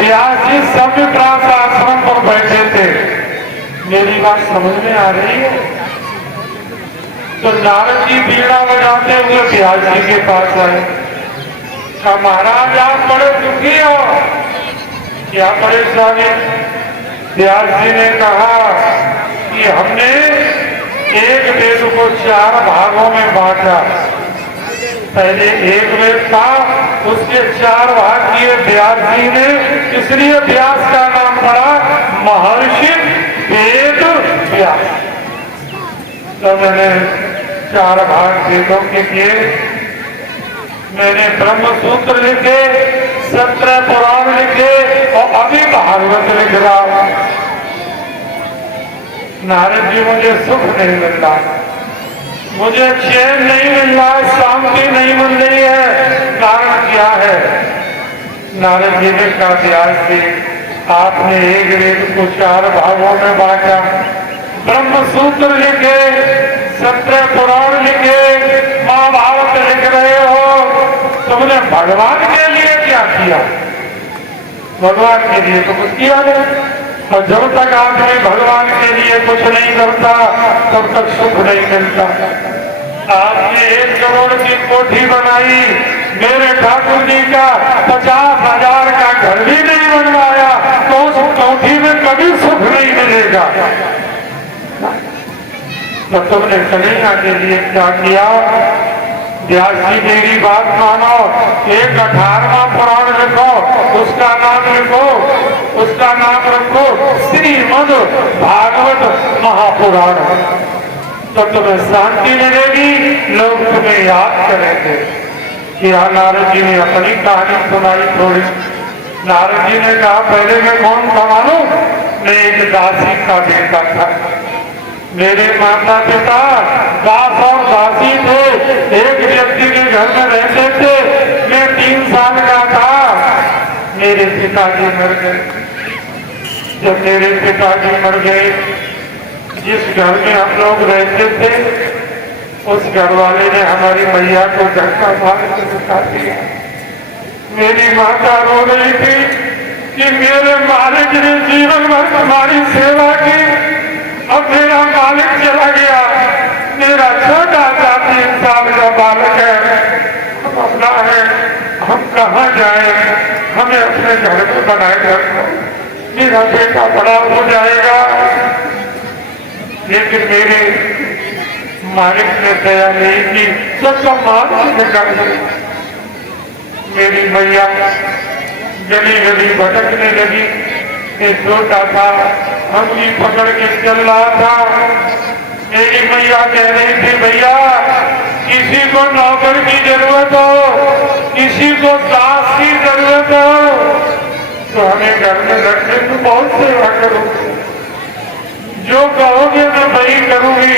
व्यास जी सव्यप्रास आश्रम पर बैठे थे। मेरी बात समझ में आ रही है? तो नारद जी बीड़ा बजाते हुए व्यास जी के पास आए। कहा महाराज आप बड़े दुखी हो, क्या परेशानी? व्यास जी ने कहा कि हमने एक वेद को 4 भागों में बांटा। पहले एक वेद था, उसके 4 भाग किए व्यास जी ने, इसलिए व्यास का नाम पड़ा महर्षि वेद व्यास। तो मैंने 4 भाग वेदों के किए। मैंने ब्रह्म सूत्र लिखे, 17 पुराण लिखे और अभी भागवत लिख रहा हूं। नारद जी मुझे सुख नहीं मिल रहा, मुझे चैन नहीं मिल रहा, शांति नहीं मिल रही है। कारण क्या है? नारद जी ने कहा व्यास जी आपने एक वेद को 4 भागों में बांटा, ब्रह्म सूत्र लिखे, 17 पुराण लिखे, महाभारत लिख रहे हो, तुमने भगवान के लिए क्या किया? भगवान के लिए तो कुछ किया नहीं। और जब तक आदमी भगवान के लिए कुछ नहीं करता तब तक सुख नहीं मिलता। आपने 1 करोड़ की कोठी बनाई, मेरे ठाकुर जी का 50,000 का घर भी नहीं बनवाया, तो उस कोठी में कभी सुख नहीं मिलेगा। तो तुमने कन्हैया के लिए क्या किया? व्यास जी मेरी बात मानो, एक 18वां पुराण लिखो, उसका नाम लिखो, उसका नाम रखो श्रीमद् भागवत महापुराण। तो तुम्हें शांति मिलेगी, लोग तुम्हें याद करेंगे। क्या नारद जी ने अपनी कहानी सुनाई थोड़ी। नारद जी ने कहा पहले मैं कौन था मालूम? मैं एक दासी का बेटा था। मेरे माता पिता दास और दासी थे, एक व्यक्ति के घर में रहते थे। मैं 3 साल का था, मेरे पिताजी मर गए। जब मेरे पिताजी मर गए, जिस घर में हम लोग रहते थे उस घर वाले ने हमारी मैया को धक्का मार के उठा दिया। मेरी माता रो रही थी कि मेरे मालिक ने जीवन भर तुम्हारी सेवा की, अब मेरा मालिक चला गया, मेरा छोटा सा 3 साल का बालक है, हम अपना है, हम कहाँ जाए? हमें अपने घर में बनाए रखो, मेरा बेटा बड़ा हो जाएगा। लेकिन मेरे मालिक ने दया नहीं की, सबका मान से निकाल दी। मेरी मैया गली गली भटकने लगी। एक छोटा था, अंगुली पकड़ के चल रहा था। मेरी मैया कह रही थी भैया किसी को नौकर की जरूरत हो, किसी को दास की जरूरत हो तो हमें घर में रखने को बहुत सेवा करूंगी, जो कहोगे मैं वही करूंगी,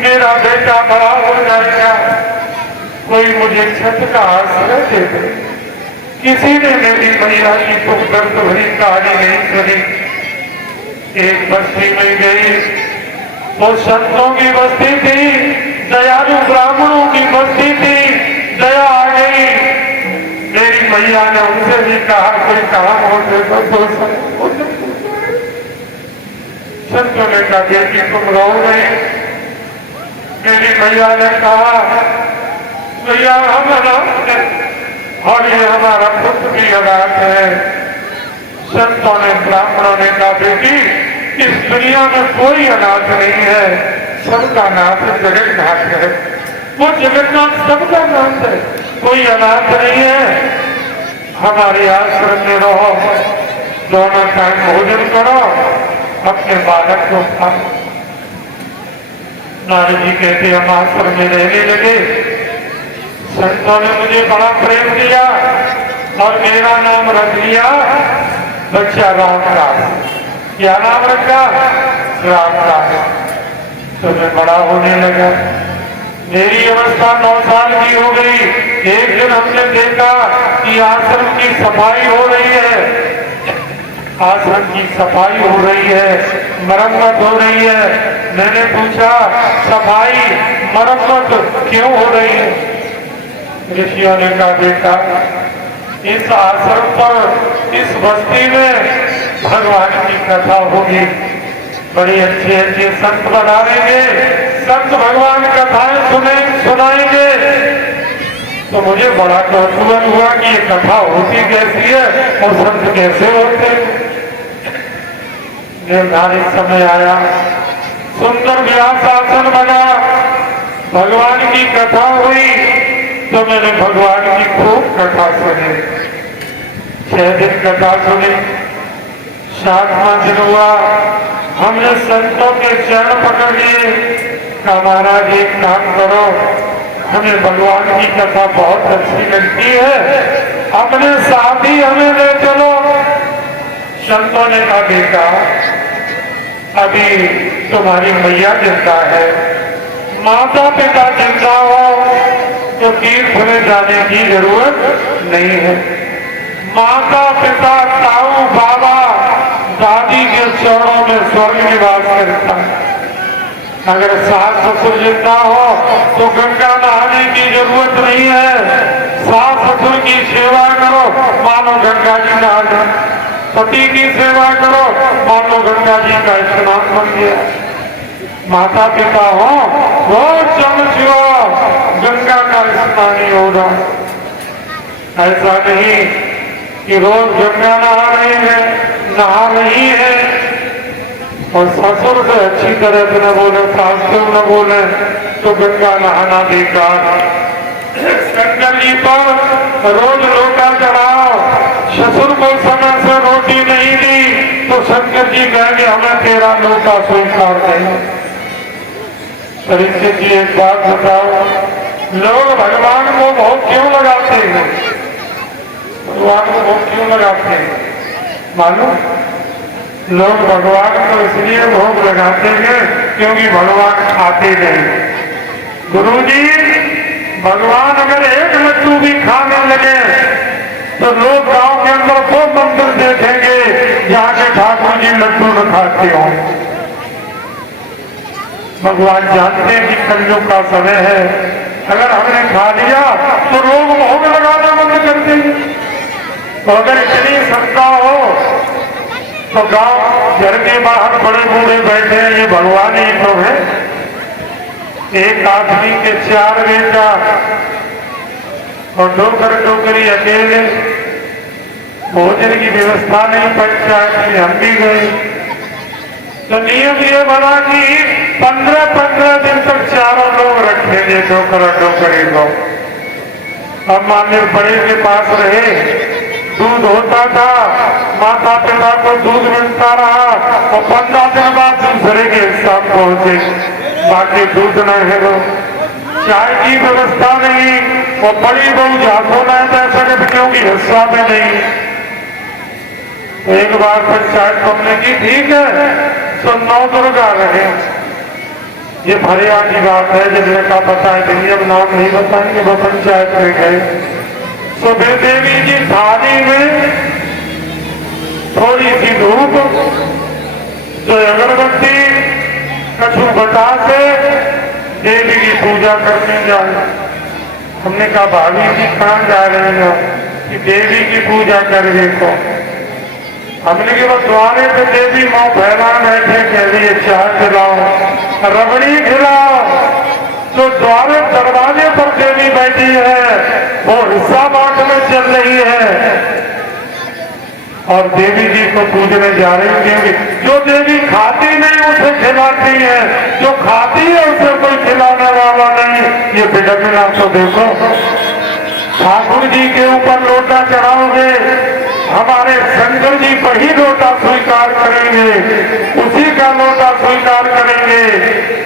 मेरा बेटा बड़ा हो जाएगा, कोई मुझे छत का आश्रय दे दे। किसी ने मेरी मैया की दुख दर्द भरी कहानी नहीं सुनी। एक बस्ती में गई, वो संतों की बस्ती थी, दयालु ब्राह्मणों की बस्ती थी। दया आ गई, मेरी मैया ने उनसे भी कहा कोई काम हो तो संतों ने कहा बेटी तुम रो गई। मेरी मैया ने कहा भैया हम अनाथ और ये हमारा पुत्र भी अनाथ है। संतों ने ब्राह्मणों ने कहा बेटी इस दुनिया में कोई अनाथ नहीं है, सबका नाथ जगन्नाथ है, वो जगन्नाथ सबका नाथ है, कोई अनाथ नहीं है। हमारे आश्रम में रहो, दोनों टाइम भोजन करो, अपने बालक को खाओ। नारद जी कहते हम आश्रम में रहने लगे। संतों ने मुझे बड़ा प्रेम दिया और मेरा नाम रख लिया बच्चा रामदास। क्या नाम रखा? रामदास। तो मैं बड़ा होने लगा, मेरी अवस्था 9 साल की हो गई। एक दिन हमने देखा कि आश्रम की सफाई हो रही है, आश्रम की सफाई हो रही है, मरम्मत हो रही है। मैंने पूछा सफाई मरम्मत क्यों हो रही है? ऋषियों ने कहा बेटा इस आश्रम पर, इस बस्ती में भगवान की कथा होगी। बड़ी अच्छे अच्छे संत बनाएंगे, संत भगवान कथाएं सुनाएंगे। तो मुझे बड़ा कौतूहल हुआ कि ये कथा होती कैसी है और संत कैसे होते हैं। निर्धारित समय आया, सुंदर व्यास आसन बना, भगवान की कथा हुई। तो मैंने भगवान की खूब कथा सुनी, 6 दिन कथा सुनी। 7वां दिन हुआ, हमने संतों के चरण पकड़ लिए, कहा महाराज एक काम करो, हमें भगवान की कथा बहुत अच्छी लगती है, अपने साथ ही हमें ले चलो। संतों ने कहा बेटा अभी तुम्हारी मैया जिंदा है, माता पिता जिंदा हो तो तीर्थ में जाने की जरूरत नहीं है। माता पिता ताऊ बाबा दादी के चरणों में स्वर्ग निवास करता है। अगर सास ससुर जिंदा हो तो गंगा नहाने की जरूरत नहीं है, सास ससुर की सेवा करो मानो गंगा जी नहा जाए, पति की सेवा करो मानो गंगा जी का स्नान बन गया। माता पिता हो रोज चमचो गंगा का स्नान ही होगा। ऐसा नहीं कि रोज गंगा नहा रहे हैं, नहा रही है और ससुर से अच्छी तरह से न बोले, सास से न बोले तो गंगा नहाना बेकार। शंकर जी पर रोज लोटा चढ़ाओ, ससुर को समय से रोटी नहीं दी तो शंकर जी कहेंगे हमें तेरा लोटा स्वीकार नहीं। परीक्षित जी एक बात बताओ, लोग भगवान को भोग क्यों लगाते हैं? भगवान को भोग क्यों लगाते हैं मालूम? लोग भगवान को इसलिए भोग लगाते हैं क्योंकि भगवान खाते नहीं। गुरुजी भगवान अगर एक लड्डू भी खाने लगे तो लोग गांव के अंदर 2 मंदिर देखेंगे जहाँ के ठाकुर जी लड्डू न खाते हो। भगवान जानते हैं कि कलयुग का समय है, अगर हमने खा लिया तो लोग भोग लगाना बंद कर देंगे। तो अगर इतनी श्रद्धा हो तो गांव घर के बाहर बड़े बूढ़े बैठे हैं, ये भगवान ही तो है। एक आदमी के 4 बेटा और डोकरी अकेले, भोजन की व्यवस्था नहीं, पंचायत में हम भी गए तो नियम ये बना कि 15-15 दिन तक चारों लोग रखेंगे डोकरी को। अब मान्य बड़े के पास रहे, दूध होता था, माता पिता को दूध मिलता रहा और 15 दिन बाद दूसरे के साथ पहुंचे, बाकी दूध न है। चाय की व्यवस्था नहीं, वो बड़ी बहू झांको नहीं दे सके क्योंकि हिस्सा में नहीं। तो एक बार पंचायत हमने की ठीक है तो 9 दुर्गा रहे। ये भरिया की बात है, जिसने का पता है दुनिया में नाम नहीं बताएंगे, वो पंचायत में गए। सुबह देवी जी थाली में थोड़ी सी धूप तो अगरबत्ती कछु बता से देवी की पूजा करने जाए। हमने कहा भाभी जी कहाँ जा रहे हो? कि देवी की पूजा कर देखो। हमने के वो द्वारे पे देवी माँ फैला बैठे, कह रही है चाय खिलाओ, रबड़ी खिलाओ। तो द्वारे दरवाजे पर देवी बैठी है, वो हिस्सा बांटने चल रही है और देवी जी को पूजने जा रही है। जो देवी खाती नहीं उसे खिलाती है, जो खाती है उसे कोई खिलाने वाला नहीं। ये बिडकना तो देखो, ठाकुर जी के ऊपर लोटा चढ़ाओगे, हमारे शंकर जी पर ही लोटा स्वीकार करेंगे, उसी का लोटा स्वीकार करेंगे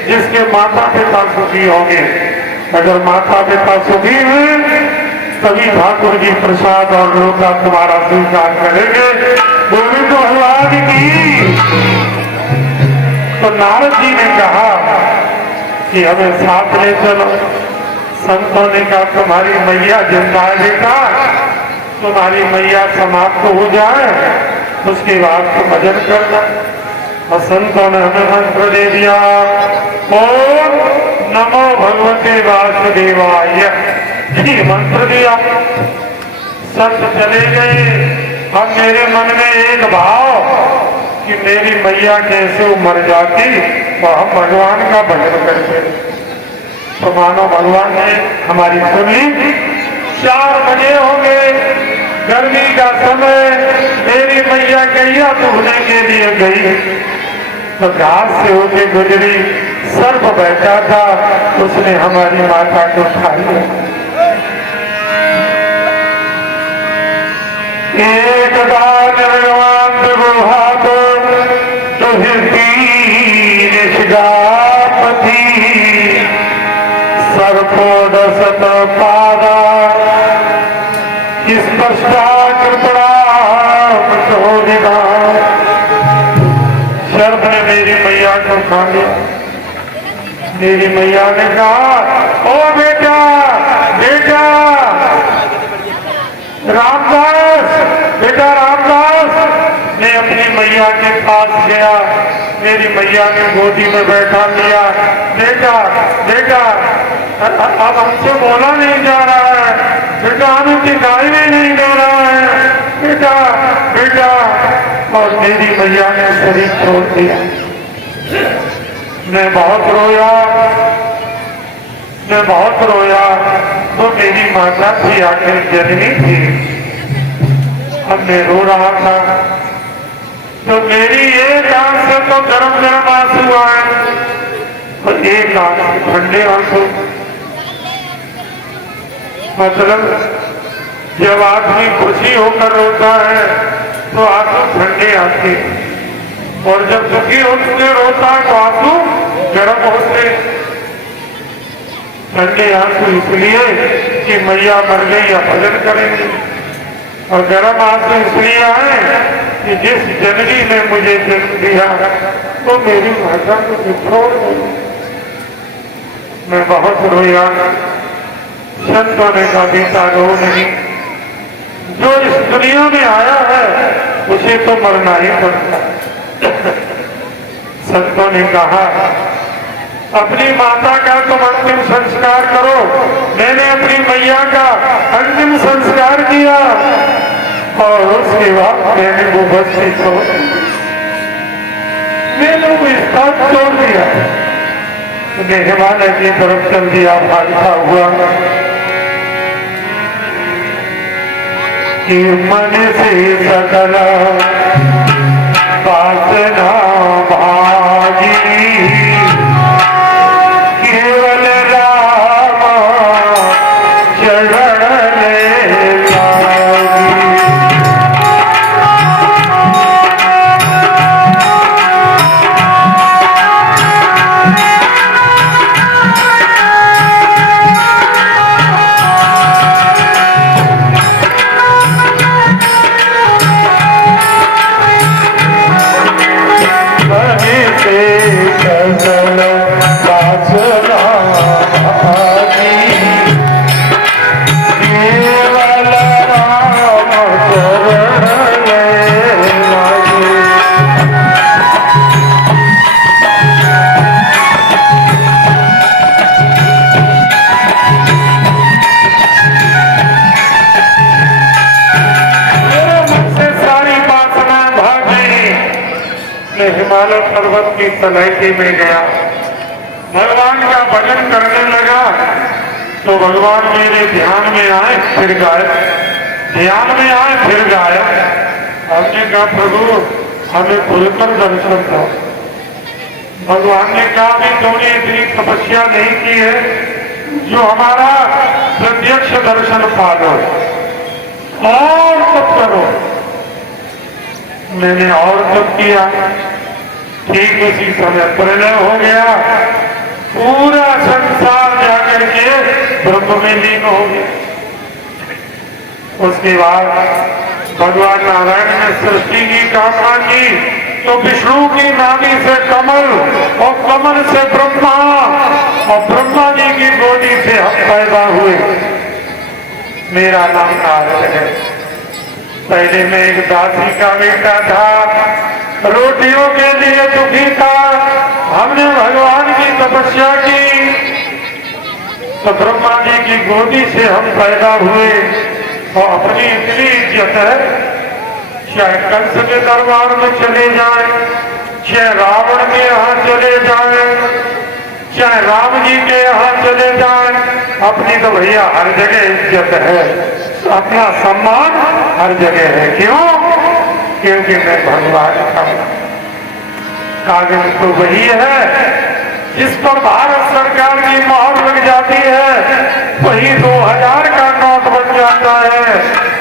जिसके माता पिता सुखी होंगे। अगर माता पिता सुखी हैं तभी ठाकुर जी प्रसाद और लोटा तुम्हारा स्वीकार करेंगे। गोविंद भगवान की। तो नारद जी ने कहा कि हमें साथ ले चलो। संतों ने कहा तुम्हारी मैया जिंदा है बेटा, तुम्हारी मैया समाप्त हो जाए उसके बाद तो भजन करना। और संतों ने हमें मंत्र दे दिया, ओम नमो भगवते वासुदेवाय। ये मंत्र दिया। सब चले गए। अब मेरे मन में एक भाव कि मेरी मैया कैसे मर जाती तो हम भगवान का भजन करते। तो मानो भगवान ने हमारी सुन ली। 4 बजे हो गए, गर्मी का समय, मेरी मैया गैया दूहने के लिए गई तो घास से होके गुजरी, सर्प बैठा था, उसने हमारी माता को उठा लिया। एक दान भगवान हाथ तो निष्गापति सर्पो दसत पादा स्पष्टा कृपणा सर्प ने मेरी मैया को खा लिया। मेरी मैया ने कहा, ओ बेटा बेटा रामदास, बेटा रामदास। मैं अपनी मैया के पास गया, मेरी मैया ने गोदी में बैठा लिया। बेटा बेटा अब हमसे बोला नहीं जा रहा है, बेटा हमें दिखाई भी नहीं दे रहा है, बेटा बेटा। और मेरी मैया ने शरीर छोड़ दिया। मैं बहुत रोया, मैं बहुत रोया। तो मेरी माता थी, आखिर जननी थी। अब मैं रो रहा था तो मेरी एक आंख से तो गरम गरम आंसू आए और एक आंख से ठंडे आंसू। मतलब जब आदमी खुशी होकर रोता है तो आंसू ठंडे आते, और जब दुखी होकर रोता है तो आंसू गर्म होते। ठंडे आंसू इसलिए कि मैया मर गई या भजन करेंगे, और गर्म आंसू इसलिए आए कि जिस जननी ने मुझे जन्म दिया वो मेरी माता को छोड़ गई। मैं बहुत रोया। संतों ने कहा, बेटा रो नहीं, जो इस दुनिया में आया है उसे तो मरना ही पड़ता। संतों ने कहा, अपनी माता का तुम अंतिम संस्कार करो। मैंने अपनी मैया का अंतिम संस्कार किया और उसके बाद मैंने वो बस्ती छोड़, मैंने वो स्थान छोड़ दिया। मैं हिमालय की तरफ चल दिया भागता हुआ कि मन से सकल वासना भागी, केवल राम चरण ले लागी। हिमालय पर्वत की तलहटी में गया, भगवान का भजन करने लगा तो भगवान मेरे ध्यान में आए फिर गायब, ध्यान में आए फिर गायब। हमने कहा, प्रभु हमें खुलकर दर्शन दो। भगवान ने कहा, भी तुमने इतनी तपस्या नहीं की है जो हमारा प्रत्यक्ष दर्शन पालो, और तप करो। मैंने और तप किया। ठीक उसी समय प्रलय हो गया, पूरा संसार जाकर के ब्रह्म में लीन हो गया। उसके बाद भगवान नारायण ने सृष्टि की कामना की तो विष्णु की नाभि से कमल और कमल से ब्रह्मा और ब्रह्मा जी की गोदी से हम पैदा हुए। मेरा नाम नारायण है। पहले मैं एक दासी का बेटा था, रोटियों के लिए दुखी था। हमने भगवान की तपस्या की तो ब्रह्मा जी की गोदी से हम पैदा हुए। और अपनी इतनी इज्जत है, चाहे कंस के दरबार में चले जाए, चाहे रावण के यहाँ चले जाए, चाहे राम जी के यहाँ चले जाए, अपनी तो भैया हर जगह इज्जत है, अपना सम्मान हर जगह है। क्यों? क्योंकि मैं भगवान का कागज तो वही है जिस पर भारत सरकार की मोहर लग जाती है, वही 2000 का नोट बन जाता है,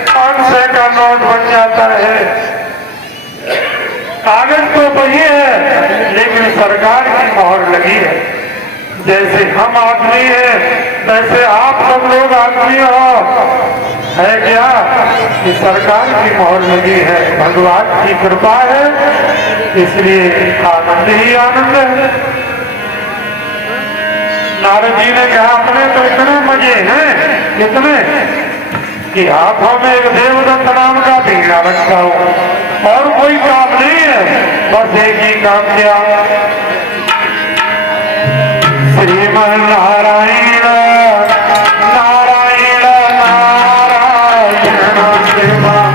500 का नोट बन जाता है। कागज तो वही है लेकिन सरकार की मोहर लगी है। जैसे हम आदमी हैं वैसे आप सब लोग आदमी हो, है क्या? कि सरकार की मोहर लगी है, भगवान की कृपा है, इसलिए आनंद ही आनंद है। नारद जी ने कहा अपने तो इतने मजे हैं, इतने कि हाथों में एक देवदत्त नाम का बीड़ा रखा हो और कोई काम नहीं है, बस एक ही काम किया, श्रीमन नारायण नारायण नारायण श्रीमन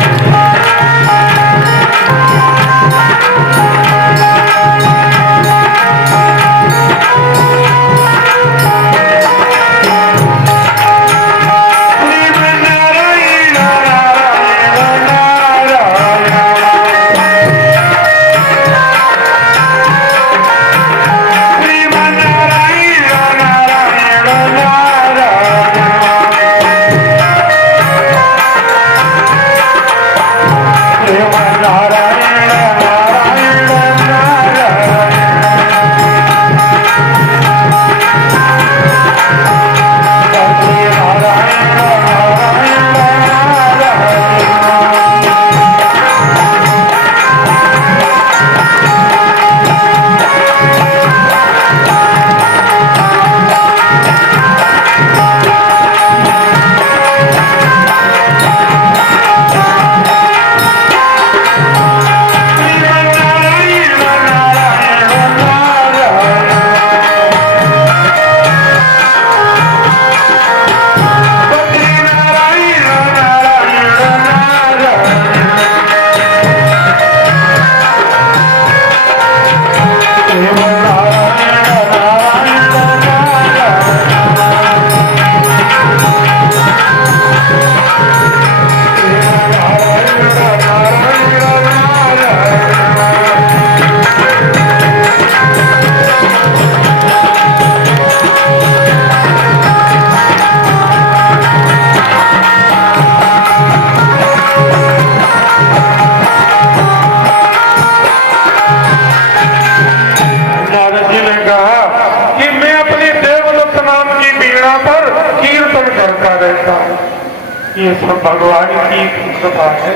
ये सब भगवान की कृपा है।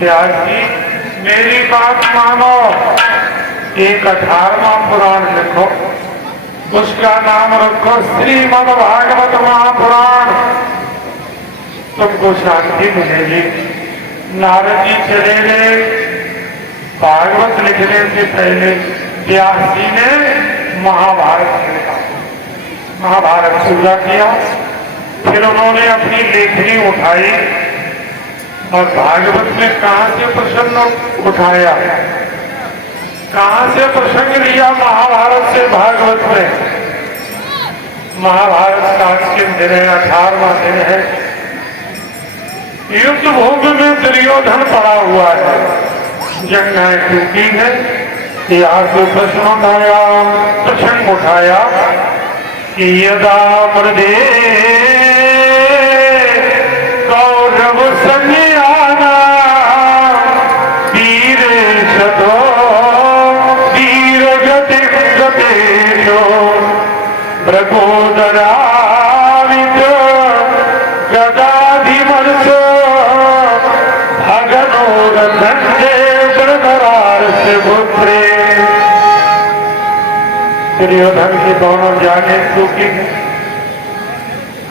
व्यास जी मेरी बात मानो, एक 18वां पुराण लिखो, उसका नाम रखो श्रीमद् भागवत महापुराण, तुमको शांति मिलेगी। नारद जी चले गए, भागवत लिखने से पहले व्यास जी ने महाभारत लिखा, महाभारत पूरा किया। फिर उन्होंने अपनी लेखनी उठाई और भागवत में कहां से प्रसंग उठाया, कहां से प्रसंग लिया महाभारत से भागवत में। महाभारत का अंतिम दिन है, 18वां दिन है। युद्ध भूमि में दुर्योधन पड़ा हुआ है, जंगाएं टूटी है। यहाँ से प्रश्न उठाया, प्रसंग उठाया कि यदा मृदे कौरव संज्ञाना वीर शतो वीर गति गतेशो भ्रगोदरावित गदाधिमर्ष भगनो रथंजे ब्रदरार्ष पुत्रे। दुर्योधन की दोनों जाने चुकी है,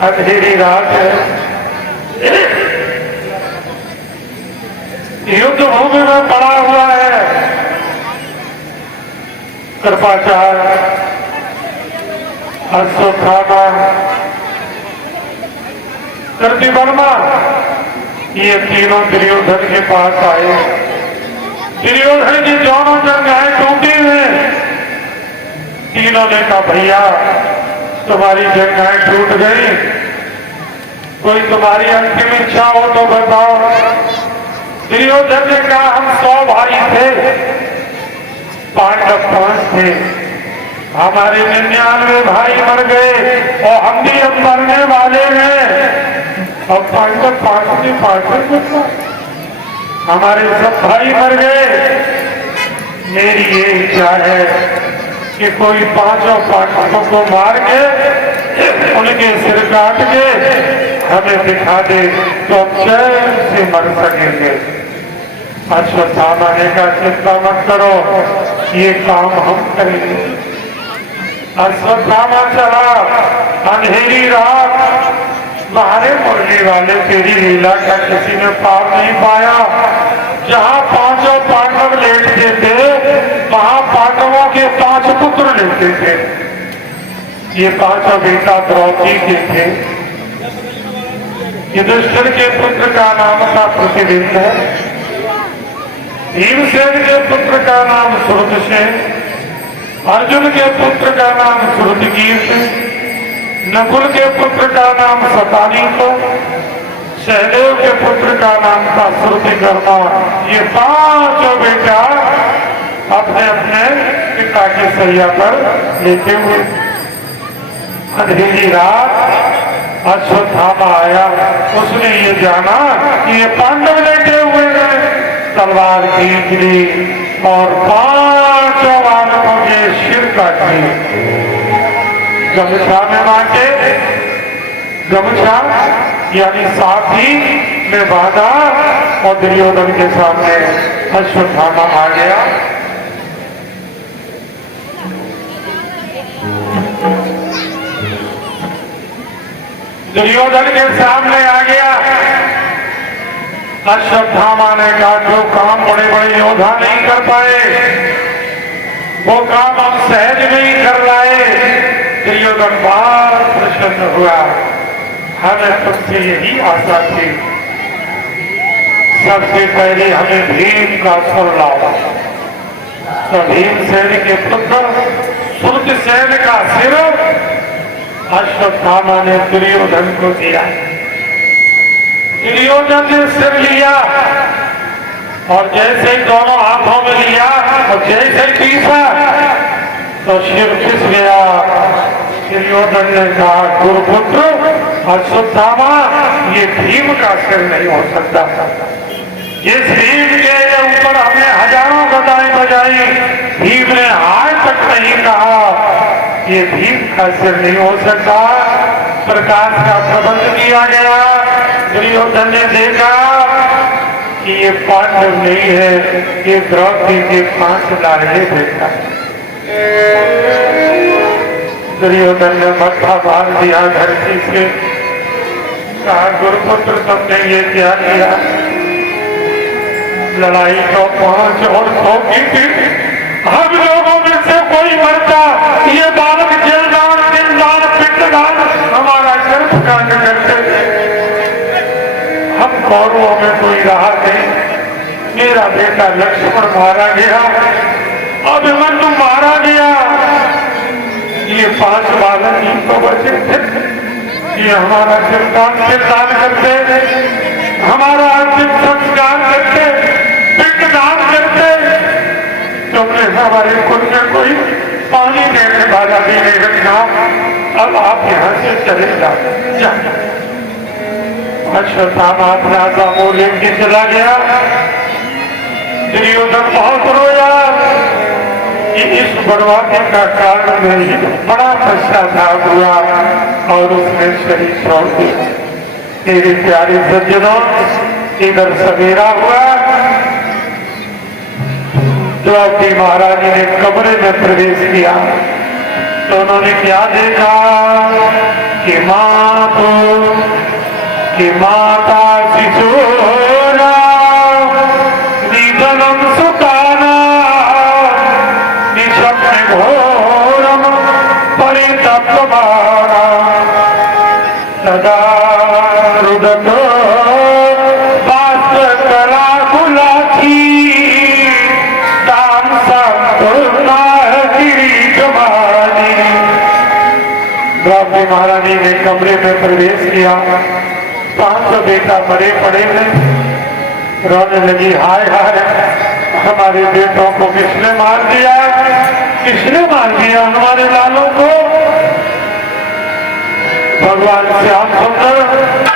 अंधेरी रात है, युद्ध भूमि में पड़ा हुआ है। कृपाचार्य अश्वत्थामा कृतिवर्मा ये तीनों दुर्योधन के पास आए। दुर्योधन की दोनों जंघाएं टूटी हुई। तीनों ने कहा भैया तुम्हारी जंघाएं टूट गई, कोई तुम्हारी अंतिम इच्छा हो तो बताओ। दुर्योधन ने कहा हम 100 भाई थे, पांडव 5 थे, हमारे 99 भाई मर गए और हम भी अब मरने वाले हैं। अब पांडव 5 हमारे सब भाई मर गए। मेरी ये इच्छा है कि कोई 5 पांडवों को मार के उनके सिर काट के हमें दिखा दे तो हम चैन से मर सकेंगे। अश्वत्थामा ने कहा चिंता मत करो, ये काम हम करेंगे। अश्वत्थामा चला, अंधेरी रात, बाहरे मुरली वाले तेरी लीला का किसी ने पार नहीं पाया। जहाँ 5 पांडव लेटते थे वहां पांडवों के 5 पुत्र लेते थे। ये 5 बेटा द्रौपदी के थे। युधिष्ठिर के पुत्र का नाम था प्रतिबिंब है, भीमसेन के पुत्र का नाम श्रुतसेन, अर्जुन के पुत्र का नाम श्रुतकीर्ति, नकुल के पुत्र का नाम शतानीक, सहदेव के पुत्र का नाम था श्रुतिकर्मा। ये 5 बेटा अपने अपने पिता की सैया पर लेते हुए अंधेरी रात अश्वत्थामा आया। उसने ये जाना कि ये पांडव लेटे हुए हैं, तलवार खींच ली और 5 बालकों के सिर काट लिए। गमछा में बांटे, गमछा यानी साथी में बांधा और दुर्योधन के सामने अश्वत्थामा आ गया। दुर्योधन के सामने आ गया। अश्वत्थामा ने कहा जो काम बड़े बड़े योद्धा नहीं कर पाए वो काम हम सहज नहीं कर लाए। दुर्योधन बहुत प्रसन्न हुआ, हमें तुमसे यही आशा थी, सबसे पहले हमें भीम का सुर लाओ। तो भीमसेन के पुत्र श्रुतसेन का सिर अश्वत्थामा ने दुर्योधन को दिया। दुर्योधन ने सिर लिया और जैसे ही दोनों हाथों में लिया और जैसे ही पीसा तो सिर खिस गया। दुर्योधन ने कहा गुरुपुत्र अश्वत्थामा ये भीम का सिर नहीं हो सकता। जिस भीम के ऊपर हमने हजारों गदाएं बजाई, भीम ने हाथ तक नहीं कहा, ये भीम का सिर नहीं हो सकता। प्रकाश का प्रबंध किया गया। दुर्योधन ने देखा कि ये पांडव नहीं है, ये द्रौपदी के 5 लाडले बेटा। दुर्योधन ने मत्था बांध दिया धरती से, कहा गुरुपुत्र तुमने ये क्या किया? लड़ाई तो 5 और 100 की थी, हम लोगों में से कोई मरता, ये बालक जलदान पिंडदान पिंडदान हमारा गर्भ कांड करते थे। हम कौरवों में कोई रहा नहीं, मेरा बेटा लक्ष्मण मारा गया, अभिमन्यु मारा गया, ये 5 बालक ही तो बचे थे। ये हमारा जलदान पिंडदान करते, हमारा अंतिम संस्कार करते, पिंडदान करते। तुमने हमारे कुल में कोई पानी देने वाला भी नहीं रखा, अब आप यहाँ से चले जाओ। अश्वत्थामा अपना दामों लेके चला गया। दुर्योधन बहुत रोया कि इस बर्बादी का कारण नहीं, बड़ा पश्चाताप हुआ और उसने शरीर छोड़ दिया। मेरे प्यारे सज्जनों, इधर सवेरा हुआ, द्रौपदी महारानी ने कमरे में प्रवेश किया तो उन्होंने क्या देखा कि माता शिशुरा निधनम सुकाना निशब्द घोरम परितप्यमाना तदा उदक बास करा गुलाची दाम संपूर्ण गिरी जमानी। द्रौपदी महारानी ने कमरे में प्रवेश किया। 500 बेटा बड़े पड़े हैं। रोने लगी, हाय हाय, हमारे बेटों को किसने मार दिया, किसने मार दिया हमारे लालों को। भगवान श्याम सुंदर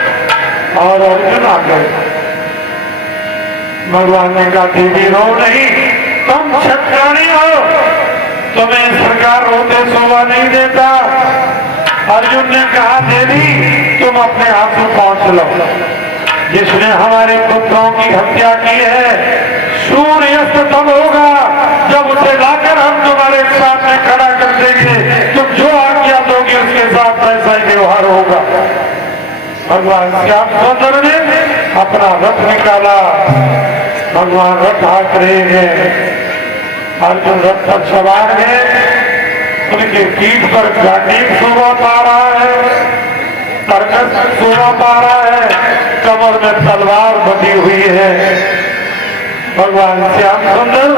और अर्जुन आ गए। भगवान ने कहा, देवी रो नहीं, तुम क्षत्रियाणी हो, तुम्हें सरकार रोते शोभा नहीं देता। अर्जुन ने कहा, देवी तुम अपने आंसू पहुंच लो। जिसने हमारे पुत्रों की हत्या की है, सूर्यास्त तब होगा जब उसे लाकर हम तुम्हारे सामने खड़ा कर देंगे। तुम जो आज्ञा दोगे उसके साथ वैसा ही व्यवहार होगा। भगवान श्याम सुंदर ने अपना रथ निकाला। भगवान रथ हाथ रहे हैं। अर्जुन रथ पर सवार है। उनके पीठ पर गांडीव शोभा पा रहा है, तरकस शोभा पा रहा है, कमर में तलवार बंधी हुई है। भगवान श्याम सुंदर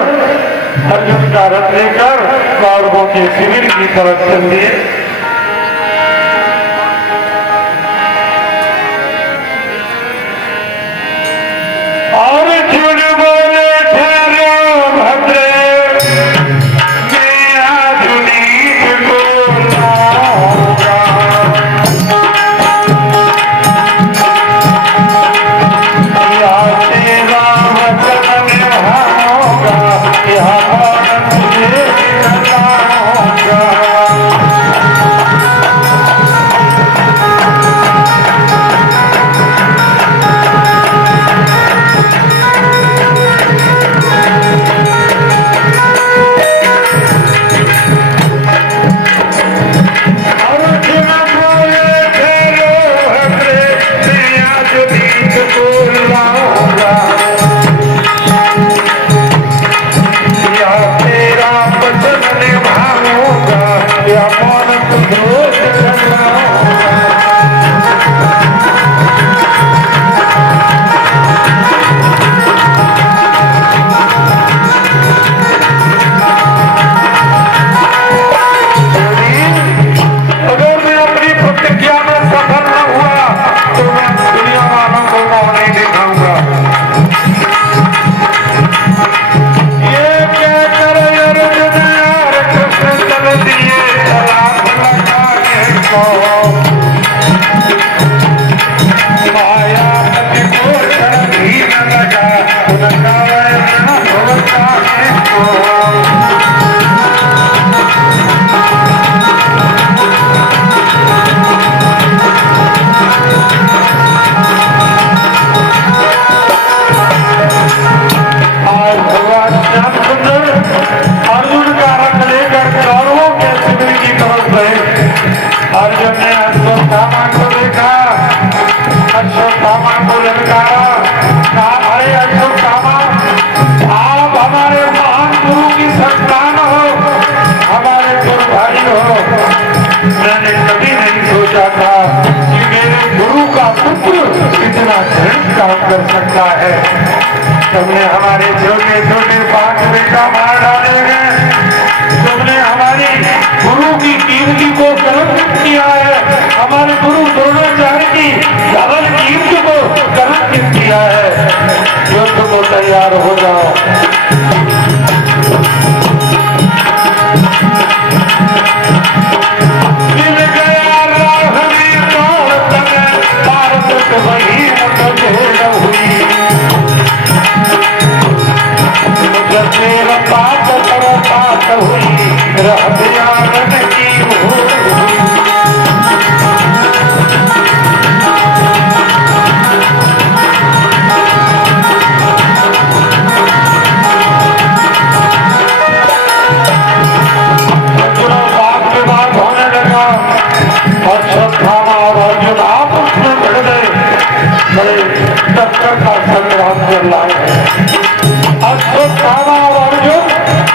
अर्जुन का रथ लेकर कौरवों के शिविर की तरफ चल दिए। और अर्जुन बोले, ठहरो भद्रे, मैं आधुनिक को लाऊंगा। या तेरा वचन निभाऊंगा, या भारत तुझे दिलाऊंगा। कर सकता है। तुमने हमारे छोटे छोटे 5 बेटा मार डाले हैं। तुमने हमारी गुरु की कीर्ति को कलंकित किया है। हमारे गुरु द्रोणाचार्य की धवल कीर्ति को कलंकित किया है। युद्ध को तैयार हो जाओ। मिल गया राह में कौन तने, भारत वही हुई। मुझे बात करो बात हुई, रह दिया रन की भूल हुई। बात विवाद होने लगा और श्रद्धामा और अर्जुन आपस में भिड़ गए। बड़े टक्कर का संग्राम चल रहा है। अश्वत्थामा और अर्जुन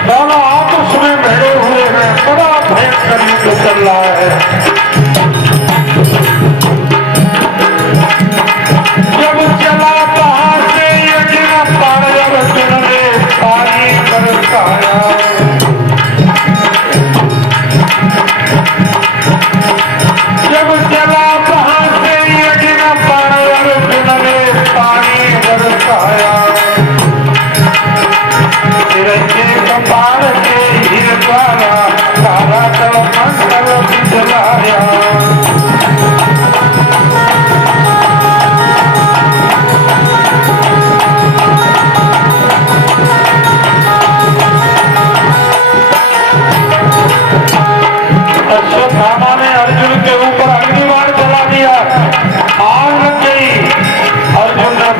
दोनों आपस में भिड़े हुए हैं। बड़ा भयंकर युद्ध चल रहा है।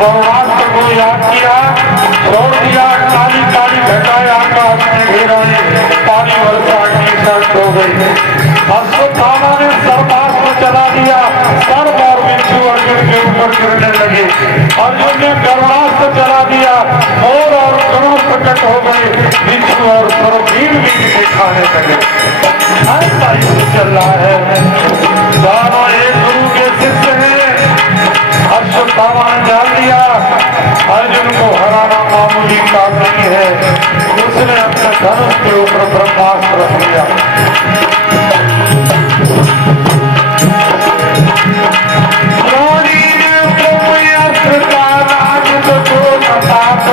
ब्रह्मास्त्र को याद किया, छोड़ दिया। काली काली घटाएं आकाश में घेराई, पानी वर्षा की शर्त हो गई। अश्वत्थामा ने सर्पास्त्र चला दिया, सर्प और बिच्छू अर्जुन के ऊपर गिरने लगे। अर्जुन ने गरुड़ास्त्र चला दिया, मोर और गरुड़ प्रकट हो गए, बिच्छू और सर्प भीड़ खाने लगे। ऐसा युद्ध चल रहा है। दोनों एक गुरु के शिष्य हैं। अश्वत्थामा ने जान लिया अर्जुन को हराना मामूली काम नहीं है। उसने अपने धनुष के ऊपर ब्रह्मास्त्र रख लिया। द्रोणी ने ब्रह्मास्त्र का राज को नपात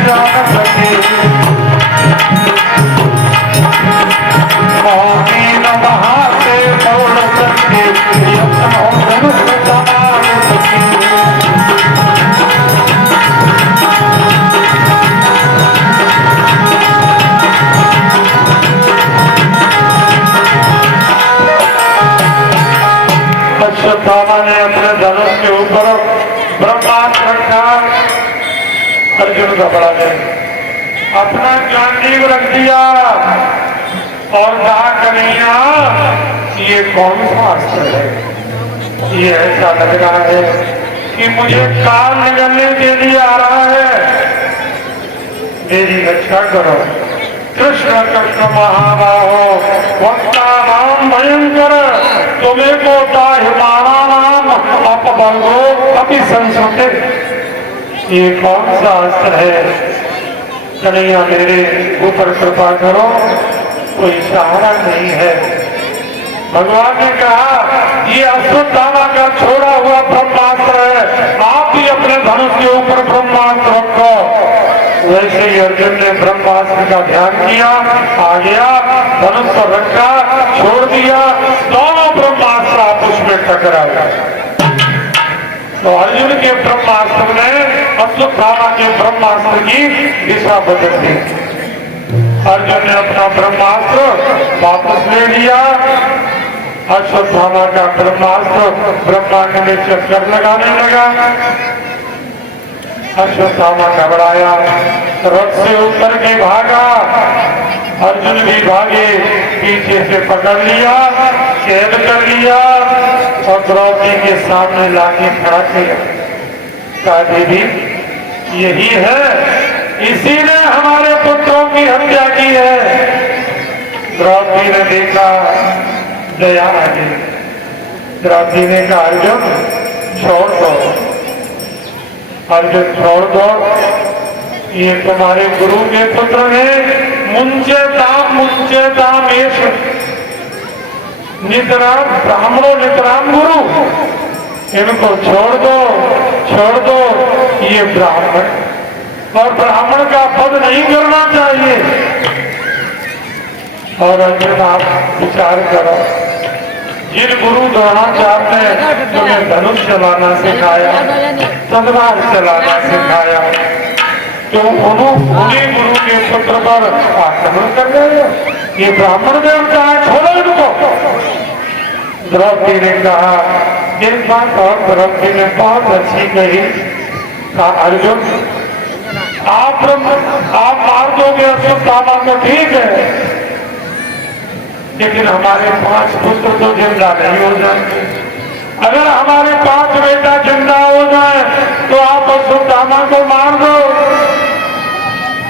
जान सके। महाते दौड़ सके, धनुष समान सके। अश्वत्थामा ने अपने धनुष के ऊपर ब्रह्मास्त्र रखा। अर्जुन घबरा गए, अपना गांडीव रख दिया और कहा कन्हैया ये कौन सा अस्त्र है? ये ऐसा लग रहा है कि मुझे काल निगलने के लिए आ रहा है। मेरी रक्षा करो। कृष्ण कृष्ण महाबाहो वक्ता राम भयंकर, तुम्हें को दाहिमाना नाम अपभंगो अपि संस्कृत। ये कौन सा अस्त्र है? कन्हैया मेरे ऊपर कृपा करो, कोई सहारा नहीं है। भगवान ने कहा ये अश्वत्थामा का छोड़ा हुआ ब्रह्मास्त्र है, आप भी अपने धनुष के ऊपर ब्रह्मास्त्र रखो। वैसे ही अर्जुन ने ब्रह्मास्त्र का ध्यान किया, आ गया, धनुष पर रखा, छोड़ दिया, दोनों ब्रह्मास्त्र आपस में टकराए। तो अर्जुन के ब्रह्मास्त्र ने अश्वत्थामा के ब्रह्मास्त्र की दिशा बदल दी। अर्जुन ने अपना ब्रह्मास्त्र वापस ले लिया। अश्वत्थामा का ब्रह्मास्त्र ब्रह्मांड में चक्कर लगाने लगा। अश्वत्थामा घबराया, रथ से उतर के भागा। अर्जुन भी भागे, पीछे से पकड़ लिया, कैद कर लिया और द्रौपदी के सामने लाके खड़ा किया। कहा देवी यही है, इसी ने हमारे पुत्रों की हत्या की है। द्रौपदी ने देखा, दया आ गई। द्रौपदी ने कहा अर्जुन छोड़ दो, अर्जुन छोड़ दो, ये तुम्हारे गुरु के पुत्र हैं। मुंचे दाम येष नितराम ब्राह्मणों नितराम गुरु, इनको छोड़ दो, ये ब्राह्मण और ब्राह्मण का पद नहीं करना चाहिए। और अर्जुन आप विचार करो, जिन गुरु द्रोणाचार्य ने तुम्हें धनुष चलाना सिखाया, तलवार चलाना सिखाया, तो उन्हीं गुरु के पुत्र पर आक्रमण कर रहे हो। ये ब्राह्मण देवता है, छोड़ो इनको। द्रौपदी ने कहा एक बात और द्रौपदी ने बहुत अच्छी कही, कहा अर्जुन आप मार दोगे अश्वत्थामा को ठीक है, लेकिन हमारे 5 पुत्र तो जिंदा नहीं हो जाएंगे। अगर हमारे 5 बेटा जिंदा हो जाए तो आप अश्वत्थामा को मार दो।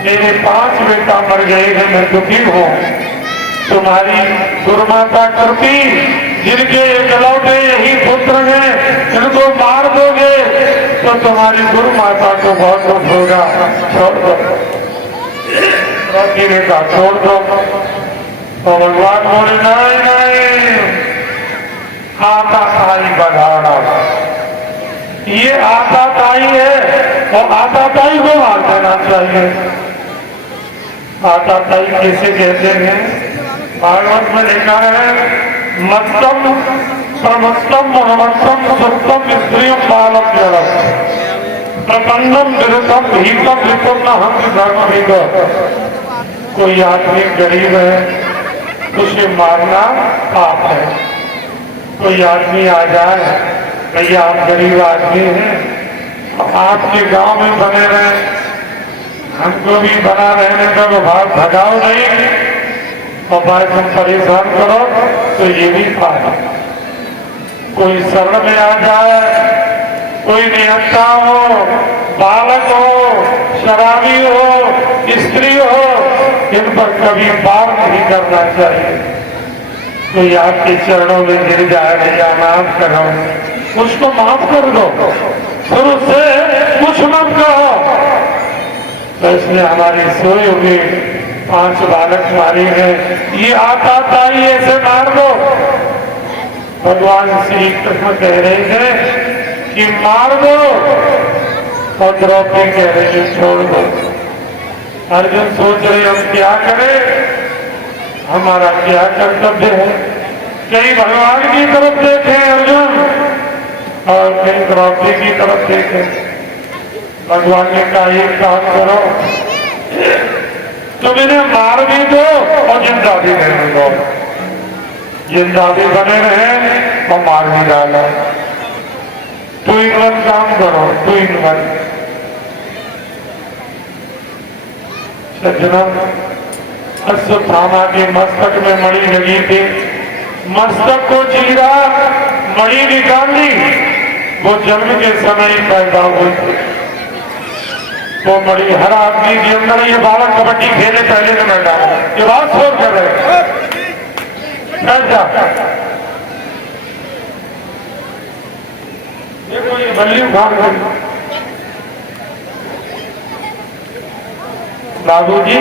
मेरे 5 बेटा मर गए हैं, मैं दुखी हूँ। तुम्हारी गुरुमाता कृति जिनके एकलौते यही पुत्र हैं, इनको मार दोगे तो तुम्हारी गुरु माता को बहुत दुख होगा, छोड़ दो। ने कहा छोड़ दो, तो भगवान बोले नहीं, आताताई बढ़ाना, ये आताताई है और आताताई को मार देना चाहिए। आताताई किसे कहते हैं? भागवत में लिखा है मत्तम प्रमत्तम मनमत्तम सुप्तम स्त्रियों बालक जलम प्रबंधम विरुद्धम भीतम विपुर्ण हम धर्म भीग। कोई आदमी गरीब है, उसे मारना पाप है। कोई आदमी आ जाए, भैया आप गरीब आदमी हैं, आपके गांव में बने रहे, हमको भी बना रहने का भाव भगाओ नहीं और भाई तुम परेशान करो तो ये भी पाए। कोई शरण में आ जाए, कोई निहत्था हो, बालक हो, शराबी हो, स्त्री हो, इन पर कभी वार नहीं करना चाहिए। कोई आपके चरणों में गिर जाए, भैया माफ करो, उसको माफ कर दो, फिर उससे कुछ मत कहो। तो इसने हमारी सोई हुई 5 बालक मारे हैं, ये आता था ये ऐसे मार दो। भगवान श्री कृष्ण कह रहे थे कि मार दो, और द्रौपदी कह रही है छोड़ दो। अर्जुन सोच रहे हम क्या करें, हमारा क्या कर्तव्य है। कहीं भगवान की तरफ देखें अर्जुन और कहीं द्रौपदी की तरफ देखें। भगवान ने कहा एक काम करो, तुम इन्हें मार भी दो और जिंदा भी रहने दो, जिंदा भी बने रहे और मार भी डालो। 2 in 1 काम करो, 2 in 1। सज्जनों, अश्वत्थामा के मस्तक में मणि लगी थी, मस्तक को चीरा, मणि निकाल ली। वो जन्म के समय ही पैदा हुई थी। वो मणि हर आदमी के अंदर, ये बालक कबड्डी खेले पहले से बैठा है, ये बात शोर कर रहे देखो ये बल्ली उठा गई। बाबूजी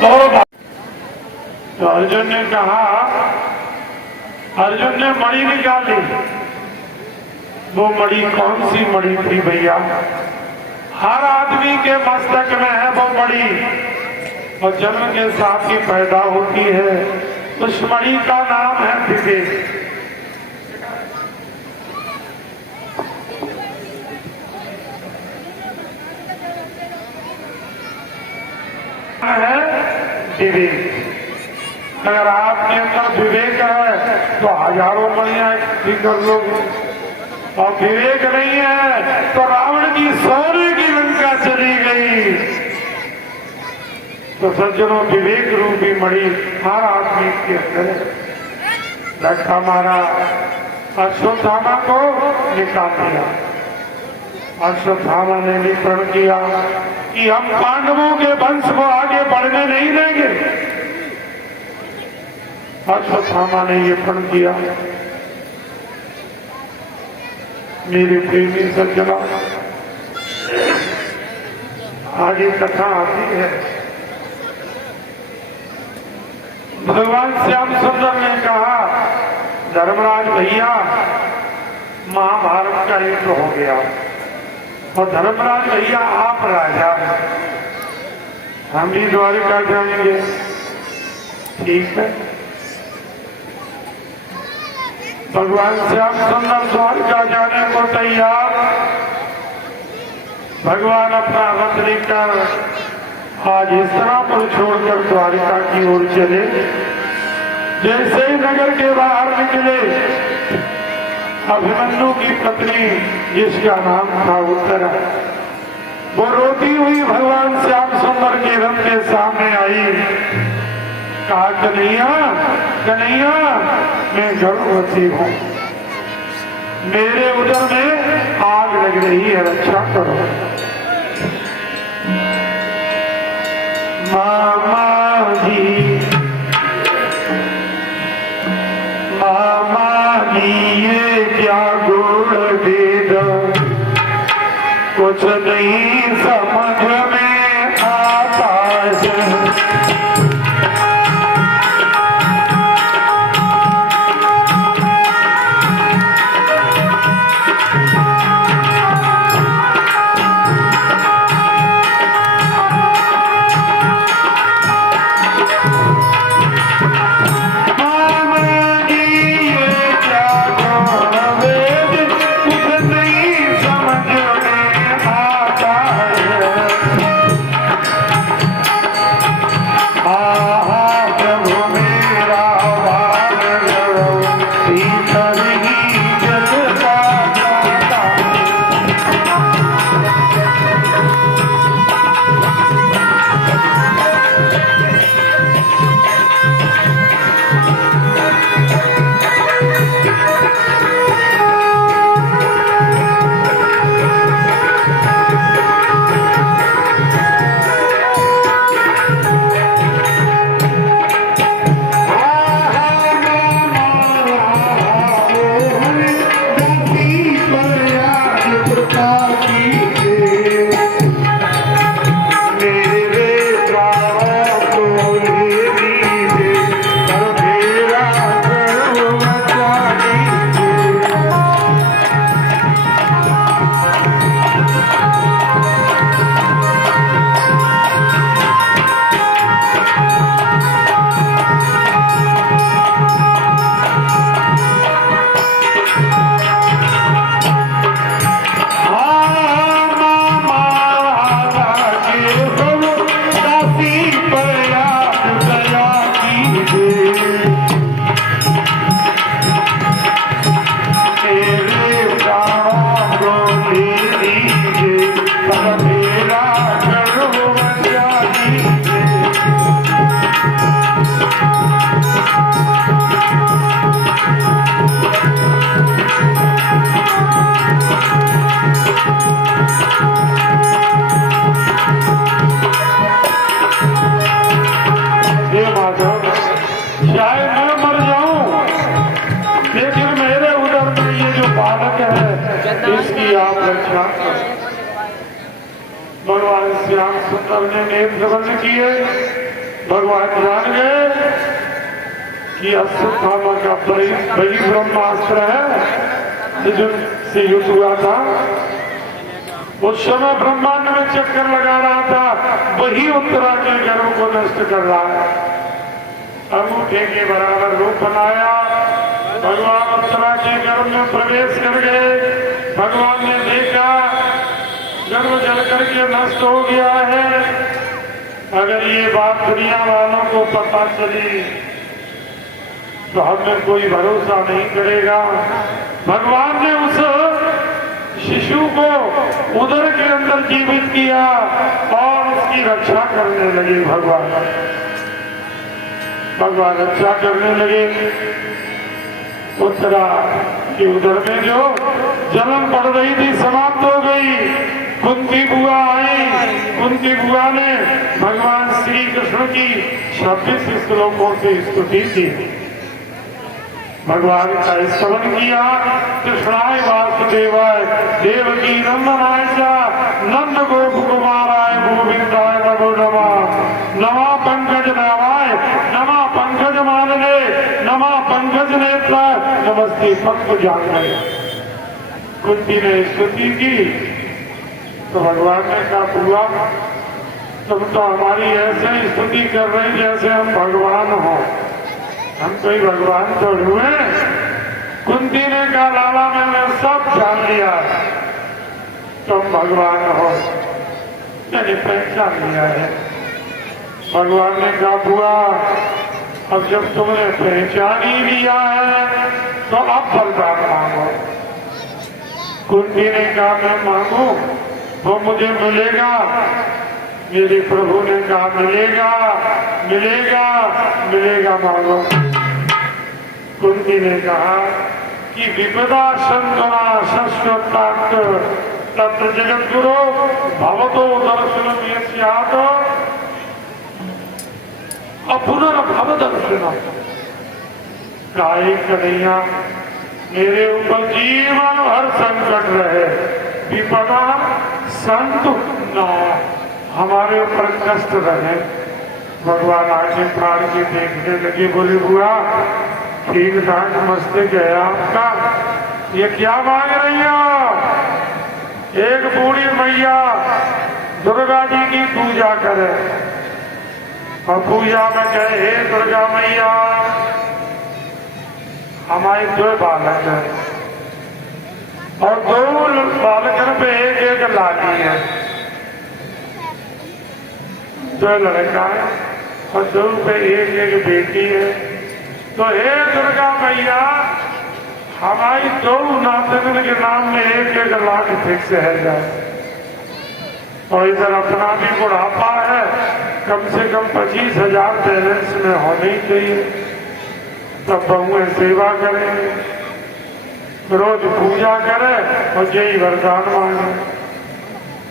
तो अर्जुन ने कहा, अर्जुन ने मणि निकाली। वो मणि कौन सी मणि थी भैया? हर आदमी के मस्तक में है वो मणि, और जन्म के साथ ही पैदा होती है। उस मणि का नाम है विवेक। है विवेक। अगर आपके अंदर विवेक है तो हजारों मणियां भी कर लोगे, और विवेक नहीं है तो रावण की सोने की लंका चली गई। तो सज्जनों, विवेक रूपी मणि हर आदमी के अंदर धक्का मारा, अश्वत्थामा को निकाल दिया। अश्वत्थामा ने भी प्रण किया कि हम पांडवों के वंश को आगे बढ़ने नहीं देंगे। अश्वत्थामा ने ये प्रण किया। मेरे प्रेमी सज्जनों, आगे कथा आती है। भगवान श्याम सुंदर ने कहा, धर्मराज भैया महाभारत का युद्ध हो गया और धर्मराज भैया आप राजा, हम भी द्वारिका जाएंगे। ठीक है। भगवान श्याम सुंदर द्वारिका जाने को तैयार। भगवान अपना रथ लेकर आज इस तरह पर छोड़कर द्वारिका की ओर चले। जैसे ही नगर के बाहर निकले, अभिमन्यु की पत्नी, जिसका नाम था उत्तरा, वो रोती हुई भगवान श्याम सुंदर के रथ के सामने आई। कहा, कन्हैया कन्हैया, मैं गर्भवती हूँ, मेरे उदर में आग लग रही है, रक्षा करो। मामा जी, मामा जी, ये क्या गुण वेद, कुछ नहीं समझ में आता है। इसकी आप रक्षा करें। भगवान श्याम सुंदर ने नेत्र बंद किए। भगवान जान गए कि अश्वत्थामा का बड़ी ब्रह्मास्त्र है जिससे युद्ध हुआ था। उस समय ब्रह्मांड में चक्कर लगा रहा था, वही उत्तरा के गर्भ को नष्ट कर रहा है। अंगूठे के बराबर रूप बनाया, भगवान उत्तरा के गर्भ में प्रवेश कर गए। भगवान ने देखा गर्भ जल करके नष्ट हो गया है। अगर ये बात दुनिया वालों को पता चली तो हमें कोई भरोसा नहीं करेगा। भगवान ने उस शिशु को उदर के अंदर जीवित किया और उसकी रक्षा करने लगे। भगवान रक्षा करने लगे। उत्तरा के उदर में जो जलन पड़ रही थी समाप्त हो गई। कुंती बुआ आई। कुंती बुआ ने भगवान श्री कृष्ण की 26 श्लोकों से स्तुति की, भगवान का स्तवन किया। कृष्णाय वासुदेवाय देवकी नंदनाय च नंद गोप कुमाराय गोविंदाय नमो नमः। नमः पंकज नामाय नमः पंकज मानने नमः पंकज नेत्र नमस्ते पद्म जागृय। कुंती ने स्तुति की तो भगवान ने कहा बुआ तुम तो हमारी ऐसे ही स्तुति कर रही जैसे हम भगवान हो। हम कोई भगवान तो हुए। कुंती ने कहा लाला मैंने सब जान लिया, तुम भगवान हो, मैंने पहचान लिया है। भगवान ने कहा बुआ अब जब तुमने पहचान ही लिया है तो अब वरदान मांगो। कुंती ने कहा मैं मांगू वो मुझे मिलेगा। मेरे प्रभु ने कहा मिलेगा मिलेगा मिलेगा मांगो। कुंती ने कहा कि विपदा संतना शस्वतांत तत्र जगत गुरु भवतो दर्शनम यस्यात् अपुनर्भव दर्शनम। काहे कन्हैया मेरे ऊपर जीवन भर संकट रहे, विपदा संत न हमारे ऊपर कष्ट रहे। भगवान आगे फाड़ के देखने लगे, बोले बुआ ठीक ठाक मस्तिष्क है आपका, ये क्या मांग रही हो? एक बूढ़ी मैया दुर्गा जी की पूजा करे और पूजा में कहे हे दुर्गा मैया हमारे 2 बालक हैं और 2 बालकों पे एक लाली है, 2 लड़का है और 2 पे एक बेटी है। तो हे दुर्गा मैया हमारी 2 नातन के नाम में एक लाख फिक्स है जाए और इधर अपना भी बुढ़ापा है, कम से कम 25,000 बैलेंस में होने ही चाहिए। तब बहुएं सेवा करेंगे, रोज पूजा करें और यही वरदान मांगे।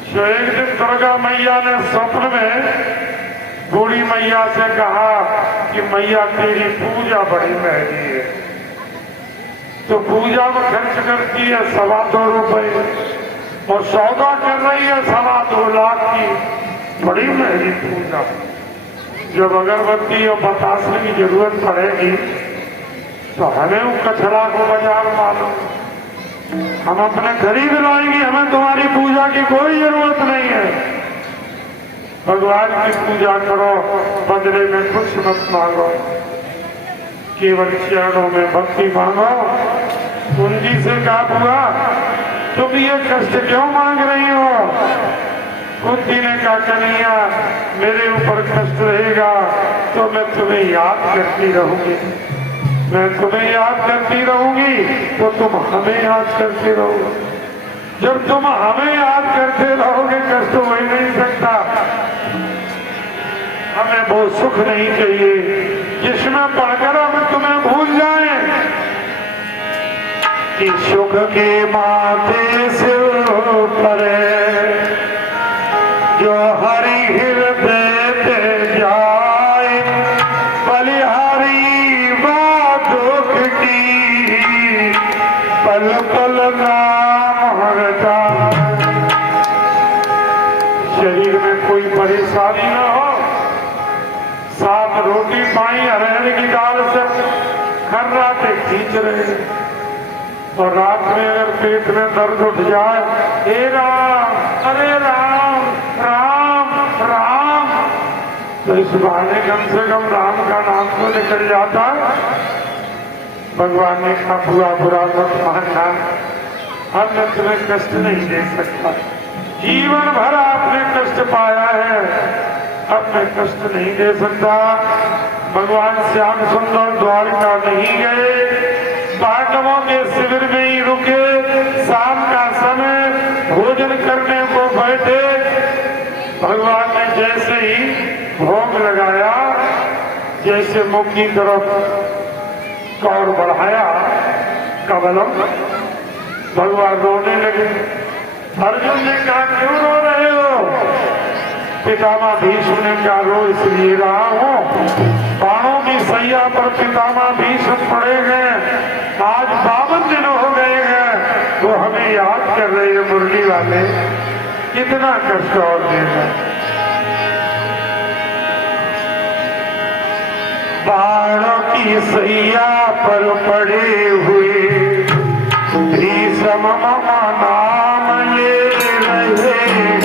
तो एक दिन दुर्गा मैया ने स्वप्न में बूढ़ी मैया से कहा कि मैया तेरी पूजा बड़ी महंगी है, तो पूजा में खर्च करती है 2.25 रुपए और सौदा कर रही है 2.25 लाख की बड़ी महंगी पूजा। जब अगरबत्ती और बतासे की जरूरत पड़ेगी तो हमें उस कचरा को बाजार मालूम, हम अपने खरीद लाएंगे, हमें तुम्हारी पूजा की कोई जरूरत नहीं है। भगवान की पूजा करो, बदले में कुछ मत मांगो, केवल चरणों में भक्ति मांगो। कुंती से कहा बुआ तुम ये कष्ट क्यों मांग रही हो? कुंती ने कहा कन्हैया मेरे ऊपर कष्ट रहेगा तो मैं तुम्हें याद करती रहूंगी, मैं तुम्हें याद करती रहूंगी तो तुम हमें याद करते रहोगे। जब तुम हमें याद करते रहोगे कष्ट हो ही नहीं सकता। हमें वो सुख नहीं चाहिए जिसमें पढ़कर हम तुम्हें भूल जाएं कि सुख के माथे से परे जो हरि हृदय पे जाए बलिहारी बात दुख की पल पल नाम सवारी न हो, 7 रोटी पाई अरहर की दाल से खर्राटे खींच रहे, और रात में अगर पेट में दर्द उठ जाए, हे राम, अरे राम, राम राम, तो इस बहाने कम से कम राम का नाम तो निकल जाता। भगवान ने कहा बुरा बुरा मत मानना, अब मैं तुम्हें कष्ट नहीं दे सकता, जीवन भर आपने कष्ट पाया है, अब मैं कष्ट नहीं दे सकता। भगवान श्याम सुंदर द्वारका नहीं गए, पांडवों के शिविर में ही रुके। शाम का समय भोजन करने को बैठे, भगवान ने जैसे ही भोग लगाया, जैसे मुख की तरफ कौर बढ़ाया कबलम, भगवान रोने लगे। अर्जुन ने कहा क्यों रो रहे हो? पितामह भीष्म ने कहा रो इसलिए रहा हूं, बाणों की सैया पर पितामह भीष्म पड़े हैं, आज 52 दिन हो गए हैं, वो हमें याद कर रहे हैं मुरली वाले, कितना कष्ट और देना। बाणों की सैया पर पड़े हुए भीष्म नाम ले रहे हैं।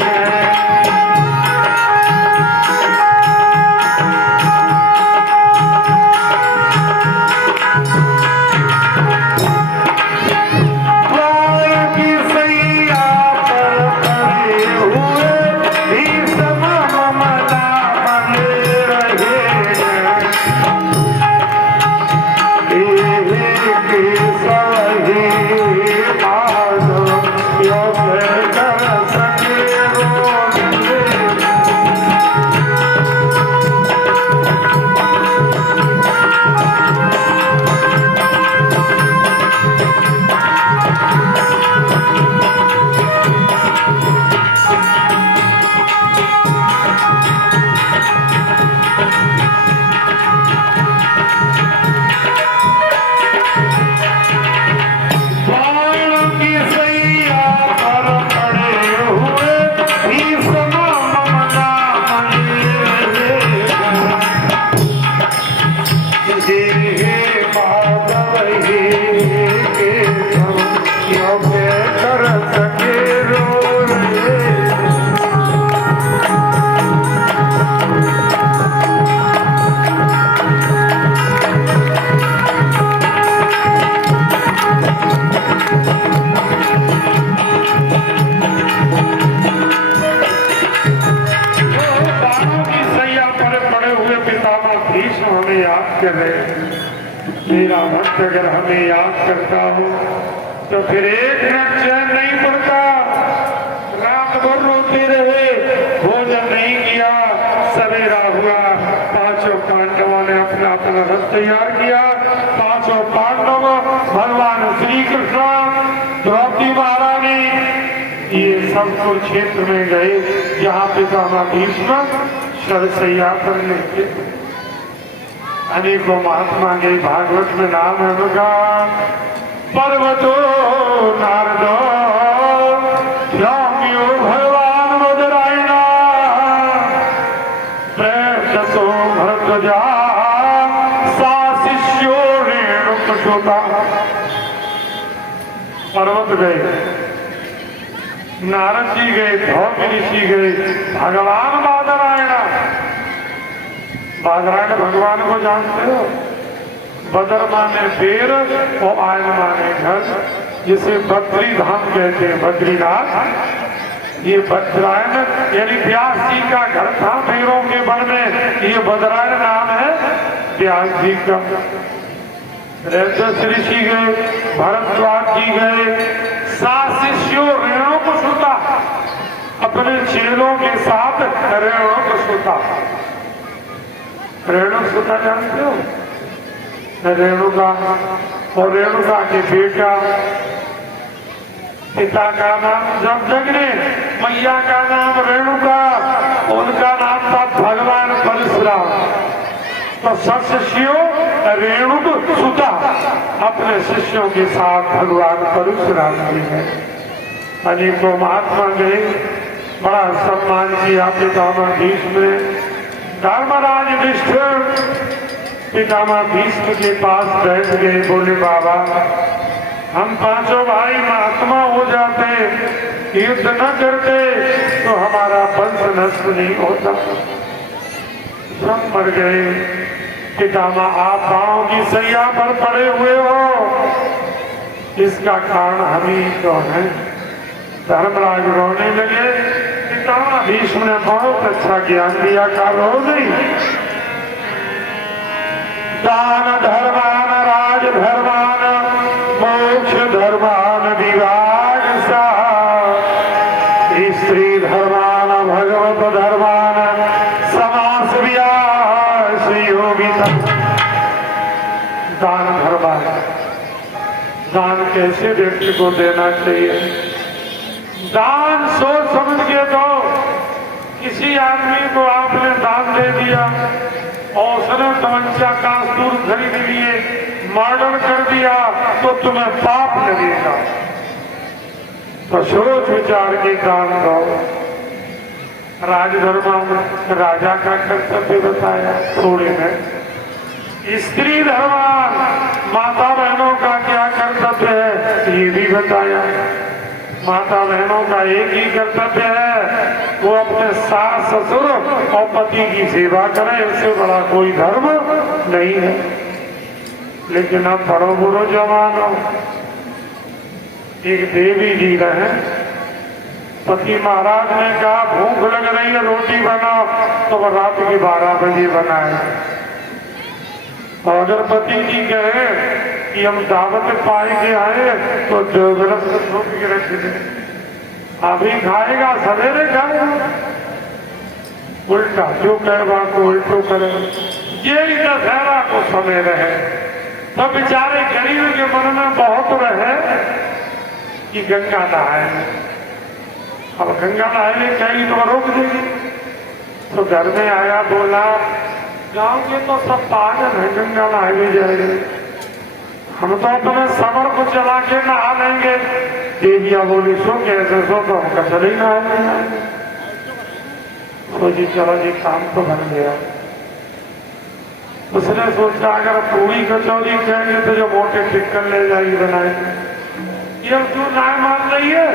मेरा भक्त अगर हमें याद करता हो तो फिर एक मिनट चैन नहीं पड़ता, रात भर रोते रहे, भोजन नहीं किया, सवेरा हुआ, 5 पांडवों ने अपना अपना रथ तैयार किया। 5 पांडव भगवान श्री कृष्ण, द्रौपदी महारानी, ये सब कुरुक्षेत्र में गए जहाँ पितामह भीष्म शरशैया पर लेके। अनेकों महात्मा के भागवत में नाम है उनका, पर्वतो नारदो ध्याम्यो भगवान बदरायणा प्रेषसो भरद्वाजा सा शिष्यो रेणुकसुता। पर्वत गए, नारद जी गए, धौम्य ऋषि गए, भगवान बादरायणा। बादरायण भगवान को जानते हो? बदर माने पेड़ और आयन माने घर, जिसे बद्री धाम कहते हैं, बद्रीनाथ। ये बद्रायण यानी व्यास जी का घर था पेड़ों के वन में, ये बद्रायण नाम है व्यास जी का। रैदस ऋषि गए, भरद्वाज जी गए, सा शिष्यो रेणुकसुता, अपने चेलों के साथ रेणुकसुता। रेणुकसुता जानते हो? रेणुका और रेणुका के बेटा, पिता का नाम जमदग्नि, मैया का नाम रेणुका, उनका नाम था भगवान परशुराम। तो सब शिष्यों रेणुकसुता अपने शिष्यों के साथ भगवान परशुराम जी हैं। अनेकों महात्मा गए, बड़ा सम्मान किया पितामह भीष्म ने। धर्मराज युधिष्ठिर पितामह भीष्म के पास बैठ गए, बोले बाबा हम पांचों भाई महात्मा हो जाते, युद्ध न करते तो हमारा वंश नष्ट नहीं होता, सब मर गए। पितामह आप पांव की सैया पर पड़े हुए हो, इसका कारण हम ही तो है। धर्मराज रोने लगे। पितामह भीष्म ने बहुत अच्छा ज्ञान दिया, का रो नहीं। दान धर्मान राज धर्मान मोक्ष धर्मान विभाग सा, स्त्री धर्मान भगवत धर्मान समास व्यास योगिता। दान धर्मान, दान कैसे व्यक्ति को देना चाहिए? दान सोच समझ के दो। किसी आदमी को आपने दान दे दिया और उसने तमंचा कास्तूर खरीद लिए, मर्डर कर दिया, तो तुम्हें पाप लगेगा। तो सोच विचार के दान दो। राजधर्म में राजा का कर्तव्य बताया थोड़े में। स्त्री धर्मान, माता बहनों का क्या कर्तव्य है ये भी बताया। माता बहनों का एक ही कर्तव्य है, वो अपने सास ससुर और पति की सेवा करें, इससे बड़ा कोई धर्म नहीं है। लेकिन अब बड़ो बुरो जमानो। एक देवी जी रहे, पति महाराज ने कहा भूख लग रही है रोटी बनाओ, तो वह रात के 12 बजे बनाए। और अगर पति जी कहे कि हम दावत पाए के आए तो दोगलत छोड़ के रख दे, अभी खाएगा सवेरे खाएगा। उल्टा जो कहवा को उल्टो करे। ये दशहरा को समय रहे तो बेचारे गरीब के मन में बहुत रहे कि गंगा नहाए। अब गंगा नहाने कहीं तो रोक देगी। तो घर में आया, बोला गांव के तो सब पागल है, गंगा नहाने जाएंगे, हम तो अपने सबर को चला के नहा लेंगे। देविया बोली सो कैसे सो, तो हम कचल ही नहाएंगे। सोची चलो जी काम तो बन गया। उसने सोचा अगर पूरी कचौरी कहेंगे तो जो मोटे टिक्कर ले जाएगी बनाएंगे। ये अब तू ना मान रही है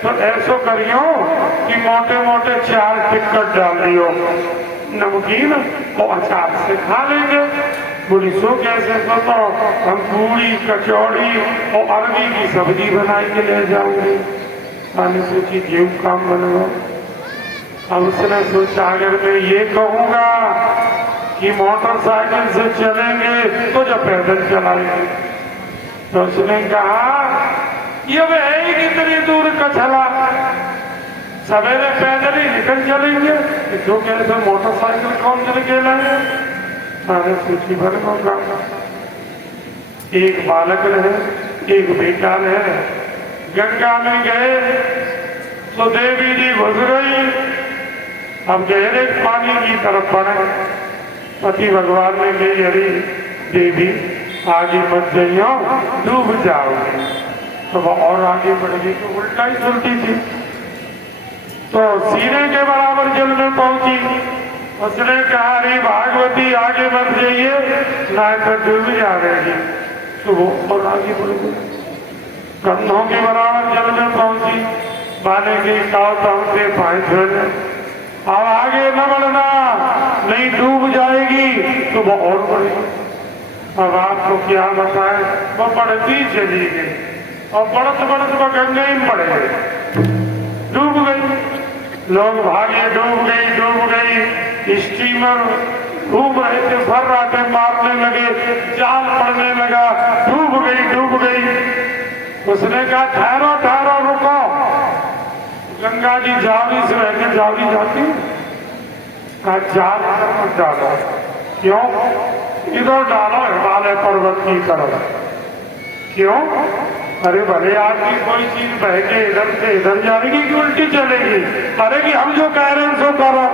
तो ऐसो करियो कि मोटे मोटे 4 टिक्कर डाल दियो, नमकीन और अचार से खा लेंगे। बोली सो कैसे? तो हम पूरी कचौड़ी और अरबी की सब्जी बनाई के ले जाऊंगी। मैंने सोची जीव काम बनवा। अब उसने सोचा अगर मैं ये कहूंगा कि मोटरसाइकिल से चलेंगे तो जब पैदल चलाएंगे, तो उसने कहा ये वह है ही कितनी दूर का चला, सवेरे पैदल ही निकल चलेंगे, जो कैसे मोटरसाइकिल कौन से निकल है। सारे सूची भर होगा। एक बालक रहे, एक बेटा रहे, गंगा में गए तो देवी जी घुस गई। अब गहरे पानी की तरफ बढ़े, पति भगवान ने कही अरे देवी आगे मत जाइयो, डूब जाओगे। तो वह और आगे बढ़ गई तो उल्टा ही चलती थी, तो सीने के बराबर जल में पहुंची। उसने कहा अरे भागवती आगे मत जाइए, ना तो डूब जाएगी। तो वो और आगे बढ़ गई, कंधों के बराबर जल में पहुंची। माने की काव से पाए धोने, अब आगे न बढ़ना नहीं डूब जाएगी। तो वो और बढ़ी। अब आपको क्या बताए, वो बढ़ती चली गई और बढ़त बढ़त वो गंगे में पड़ गए, डूब गई। लोग भागे, डूब गई। स्टीमर घूम रहे थे, भर रहे थे, मारने लगे, जाल पड़ने लगा, डूब गई। उसने कहा ठहरो रुको। गंगा जी जावली से रहकर जावली जाती, कहा जाल मत डालो। क्यों? इधर डालो हिमालय पर्वत की तरफ। क्यों? अरे भले आपकी कोई चीज बह के इधर से इधर जाएगी कि उल्टी चलेगी? अरे कि हम जो कह रहे हैं सो करो,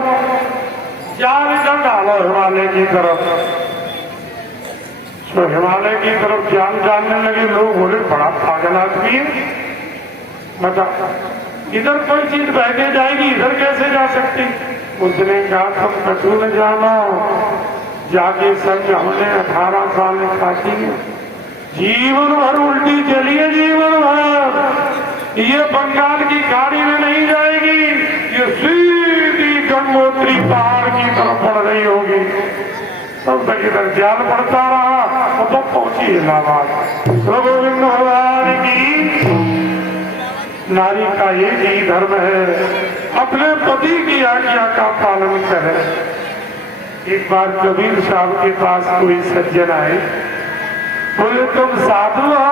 जाल इधर डालो हिमालय की तरफ। तो हिमालय की तरफ जाल डालने लगे। लोग बोले बड़ा पागल आदमी है, बता इधर कोई चीज बह के जाएगी, इधर कैसे जा सकती। उसने कहा तुम कछु न जानो, जाके समझ हमने 18 साल काटी है, जीवन भर उल्टी चलिए, जीवन भर ये बंगाल की खाड़ी में नहीं जाएगी, ये सीधी गंगोत्री पहाड़ की तरफ बढ़ रही होगी। तब तक इधर जाल पड़ता रहा और तब पहुंची इलाहाबाद। तो गोविंद भगवान की नारी का एक ही धर्म है, अपने पति की आज्ञा का पालन करे। एक बार कबीर साहब के पास कोई सज्जन आए, बोले तुम साधु हो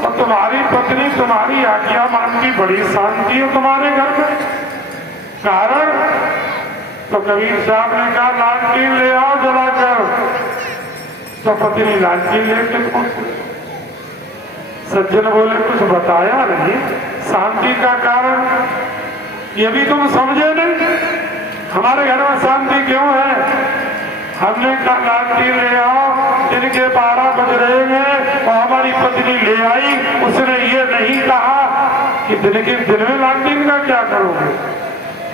और तुम्हारी पत्नी तुम्हारी आज्ञा मानती, बड़ी शांति है तुम्हारे घर में, कारण? तो कबीर साहब ने कहा लालटीन ले आओ जलाकर। तो पत्नी लालटीन लेके पहुंची। सज्जन बोले कुछ बताया नहीं, शांति का कारण ये भी तुम समझे नहीं, हमारे घर में शांति क्यों है? हमने कहा लालटीन ले आओ, दिन के 12 बज रहे हैं और हमारी पत्नी ले आई, उसने ये नहीं कहा कि दिन में लालटीन का क्या करोगे,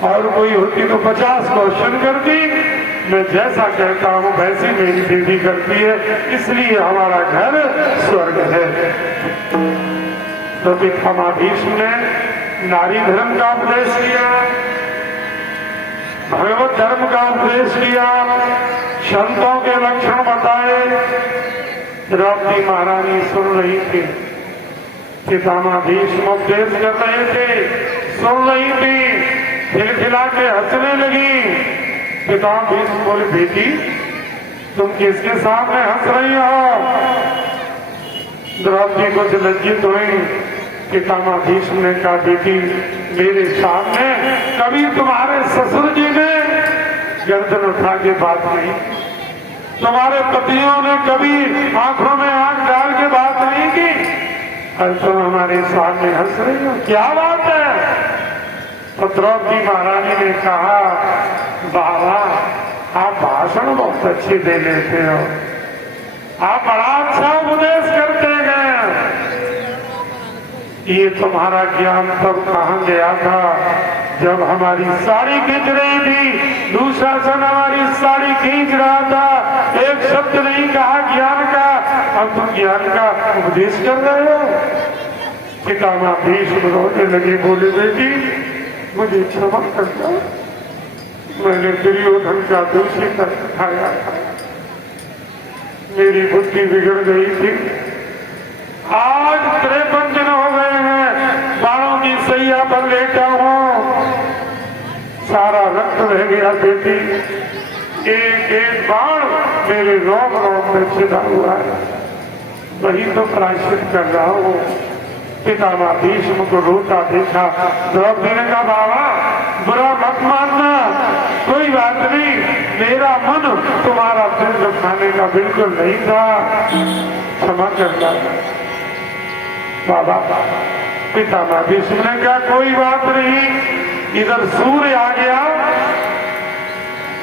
और कोई होती तो 50 क्वेश्चन करती, मैं जैसा कहता हूँ वैसी मेरी बीवी करती है, इसलिए हमारा घर स्वर्ग है। तो पितामह भीष्म ने नारी धर्म का उपदेश किया, भगवत धर्म का उपदेश किया, संतों के लक्षण बताए। द्रौपदी महारानी सुन रही थी, पितामह भीष्म उपदेश कर रहे थे, सुन रही थी, खिलखिला के हंसने लगी। पितामह भीष्म बोले बेटी तुम किसके सामने हंस रही हो? द्रौपदी कुछ लज्जित हुई। पितामह भीष्म ने कहा बेटी मेरे सामने कभी तुम्हारे ससुर जी ने गर्दन उठा के बात नहीं, तुम्हारे पतियों ने कभी आंखों में आंख डाल के बात नहीं की, और तुम हमारे सामने हंस रही हो, क्या बात है? तो द्रौपदी महारानी ने कहा बाबा आप भाषण बहुत अच्छे दे लेते हो, आप बड़ा अच्छा उपदेश करते गए, ये तुम्हारा ज्ञान तब कहाँ गया था जब हमारी साड़ी खींच रही थी, दुशासन हमारी साड़ी खींच रहा था, एक शब्द नहीं कहा ज्ञान का, अब तुम ज्ञान का उपदेश कर रहे हो। पितामह भीष्म रोने लगे, बोले बेटी मुझे क्षमा कर दो, मैंने दुर्योधन का दोषी कर दिखाया था, मेरी बुद्धि बिगड़ गई थी, आज 53 दिन हो गए हैं बाणों की सैया पर लेटा हूं, सारा रक्त रह गया बेटी, एक एक बाण मेरे रोम रोम में छिदा हुआ है, वही तो प्रायश्चित कर रहा हूं। पितामह भीष्म को रोता देखा, द्रौपदी ने कहा बाबा बुरा मत मानना, कोई बात नहीं, मेरा मन तुम्हारा दुर्ग खाने का बिल्कुल नहीं था, क्षमा करना बाबा। पितामह भीष्म ने कहा कोई बात नहीं, इधर सूर्य आ गया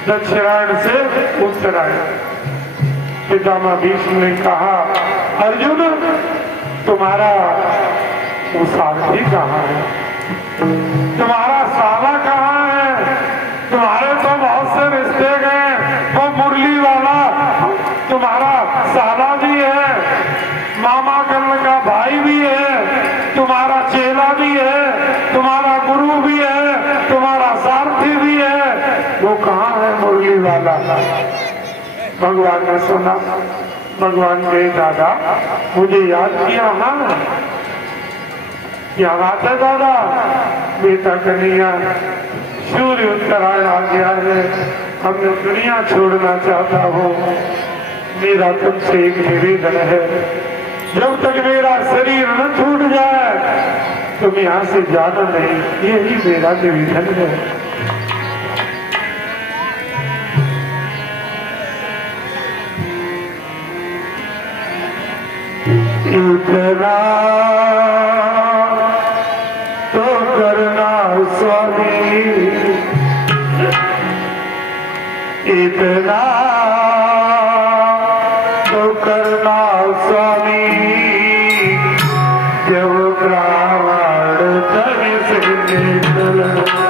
दक्षिणायन से उत्तरायण। पितामह भीष्म ने कहा अर्जुन तुम्हारा वो सारथी कहाँ है, तुम्हारा साला कहाँ है, तुम्हारे तो बहुत से रिश्ते गए, वो मुरली वाला तुम्हारा साला भी है, मामा कर्ण का भाई भी है, तुम्हारा चेला भी है, तुम्हारा गुरु भी है, तुम्हारा सारथी भी है, वो कहाँ है मुरली वाला? भगवान ने सुना, भगवान कहे दादा मुझे याद किया, हाँ क्या बात है दादा, बेटा कन्हैया सूर्य उत्तरायण आ गया है, अब मैं दुनिया छोड़ना चाहता हूँ, मेरा तुमसे एक निवेदन है, जब तक मेरा शरीर न छूट जाए तुम यहाँ से जाना नहीं, यही मेरा निवेदन है। इतना तो करना स्वामी, इतना तो करना स्वामी, जब ब्राह्मण धन चलो।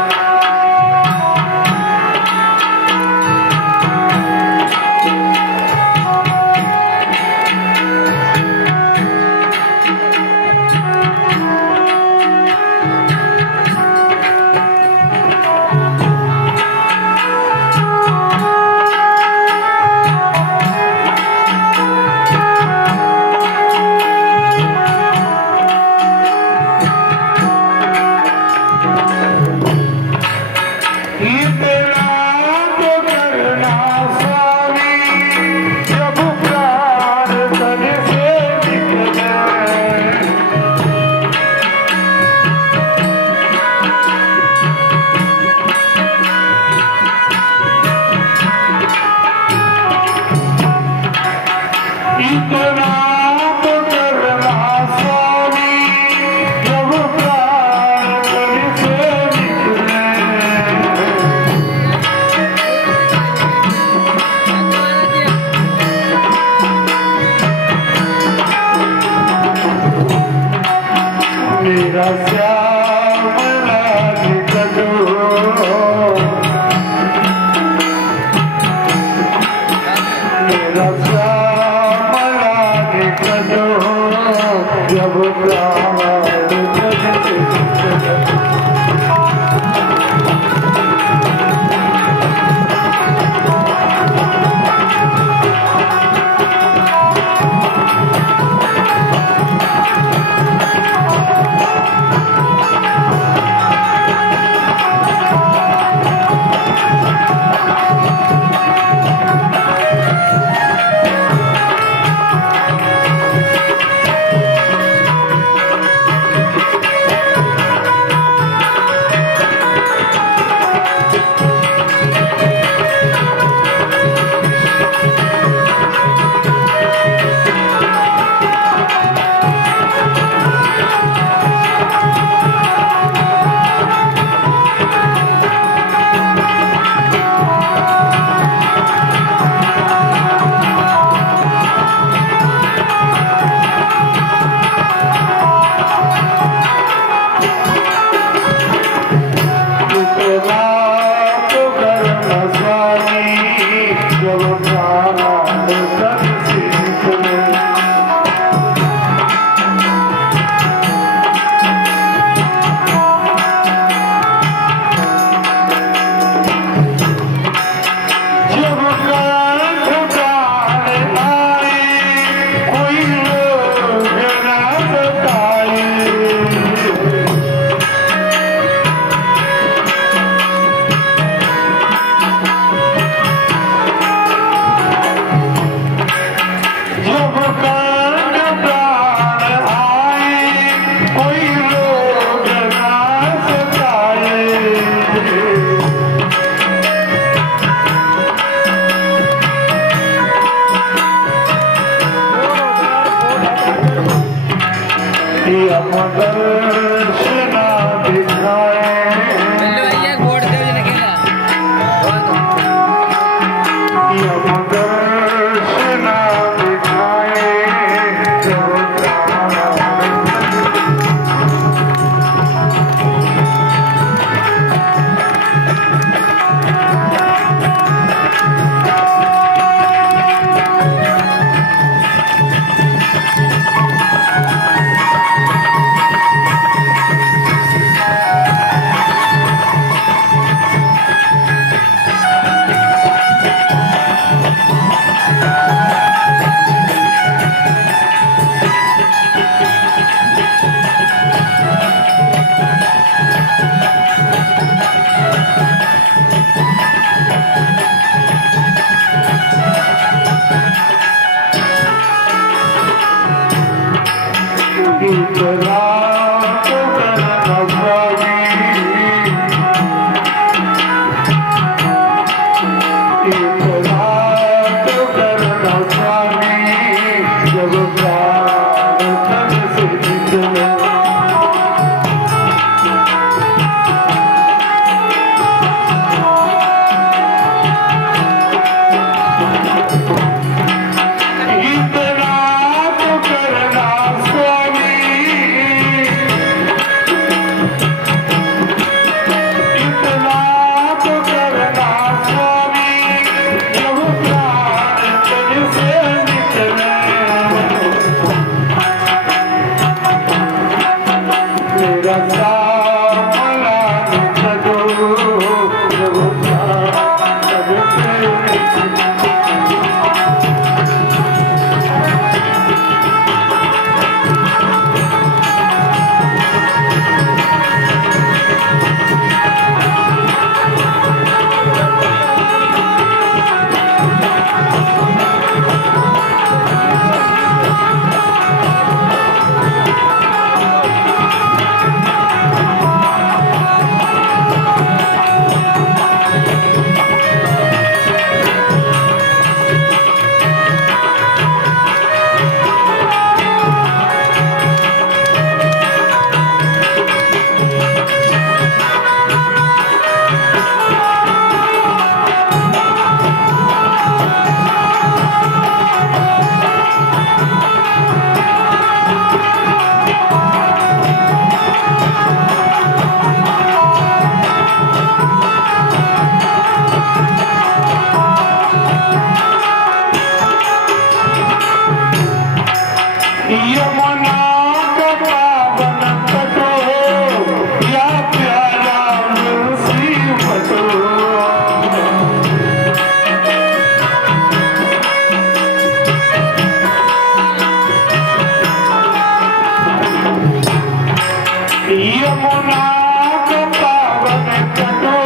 नाथ पावन कटो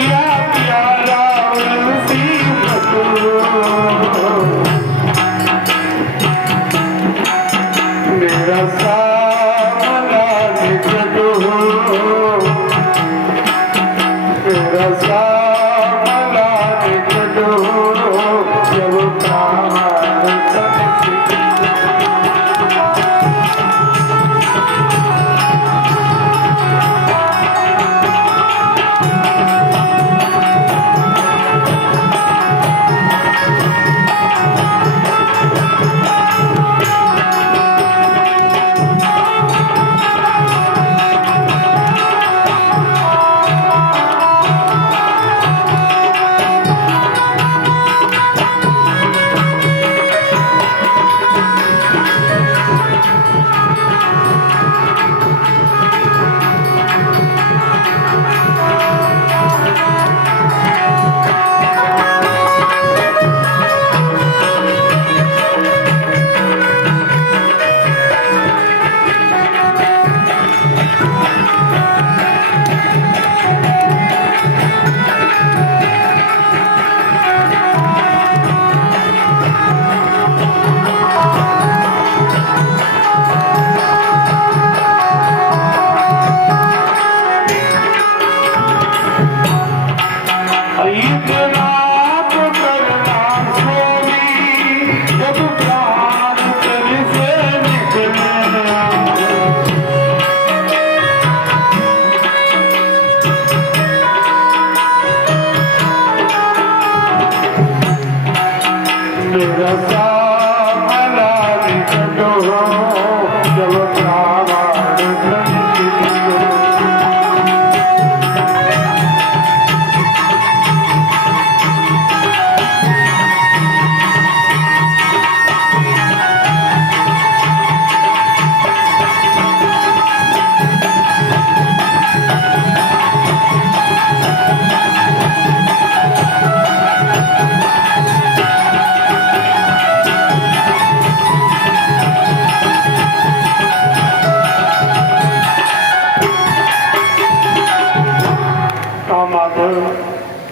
या प्यारा उसी कटो मेरा सामला कटो मेरा सामला कटो जब प्राण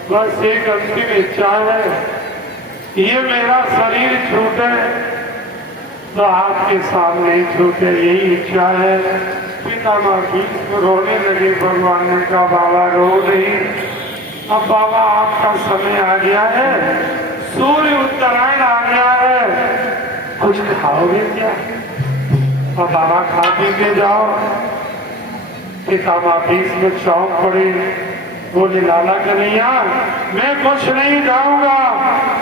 बस एक अंतिम इच्छा है, ये मेरा शरीर छूटे तो आपके सामने ही छूटे, यही इच्छा है। पितामह भीष्म रोने लगे, भगवान ने कहा बाबा रो नहीं, अब बाबा आपका समय आ गया है, सूर्य उत्तरायण आ गया है, कुछ खाओगे क्या? अब बाबा खा पी के जाओ। पितामह भीष्म चौंक पड़े, बोले लाला कन्हैया मैं कुछ नहीं खाऊंगा,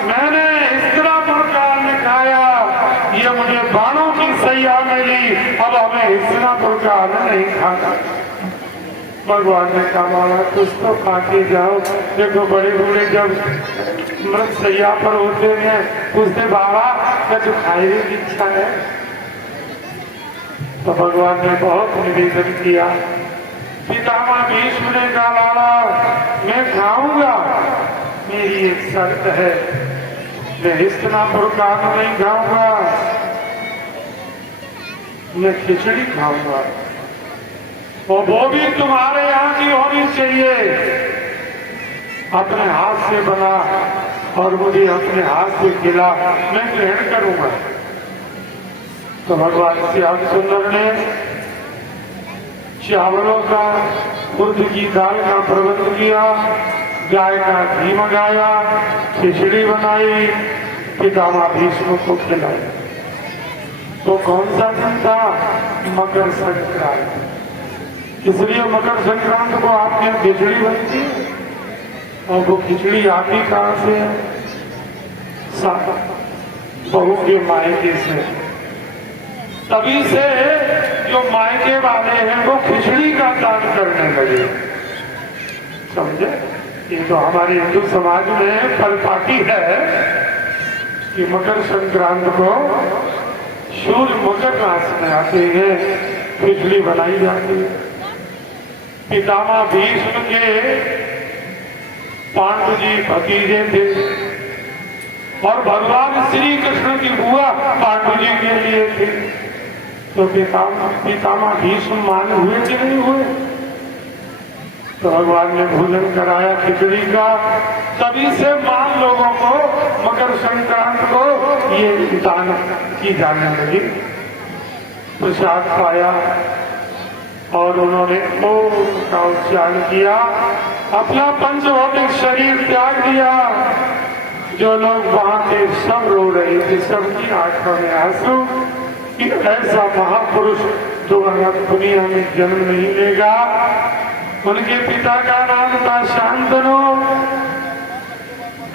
मैंने हस्तिनापुर का अन्न खाया, ये मुझे बाणों की सैया मिली, अब हमें हस्तिनापुर का अन्न नहीं खाना। भगवान ने कहा बाबा कुछ तो खा के जाओ, देखो बड़े बूढ़े जब मृत सैया पर होते हैं पूछते बाबा क्या जो खाने की इच्छा है? तो भगवान ने बहुत निवेदन किया। पितामह भीष्म ने कहा लाला मैं खाऊंगा, मेरी एक शर्त है, मैं हस्तिनापुर का अन्न नहीं खाऊंगा, मैं खिचड़ी खाऊंगा और वो भी तुम्हारे यहाँ की होनी चाहिए, अपने हाथ से बना और मुझे अपने हाथ से खिला, मैं ग्रहण करूंगा। तो भगवान श्याम सुंदर ने चावलों का, उर्द की दाल का प्रबंध किया, गाय का घी मंगाया, खिचड़ी बनाई, पितामह भीष्म को खिलाई। तो कौन सा दिन था? मकर संक्रांति। इसलिए मकर संक्रांति को आपके यहाँ खिचड़ी बनती है, और वो खिचड़ी आती कहाँ से है? बहू के मायके से। तभी से जो मायके वाले हैं वो खिचड़ी का दान करने लगे, समझे? ये तो हमारे हिंदू समाज में परिपाटी है कि मकर संक्रांति को सूर्य मकर राशि में आते हैं, खिचड़ी बनाई जाती है। पितामह भीष्म के पांडु जी भतीजे थे और भगवान श्री कृष्ण की बुआ पांडु जी के लिए थी। तो पितामह भीष्म मान हुए कि नहीं हुए? तो भगवान ने भोजन कराया खिचड़ी का, तभी से मान लोगों को मकर संक्रांति को ये दान की जाने लगी। प्रसाद पाया और उन्होंने ओम का उच्चारण किया, अपना पंचभौतिक शरीर त्याग दिया। जो लोग वहां थे सब रो रहे थे, सबकी आंखों में आंसू कि ऐसा महापुरुष दोबारा दुनिया में जन्म नहीं लेगा। उनके पिता का नाम था शांतनु,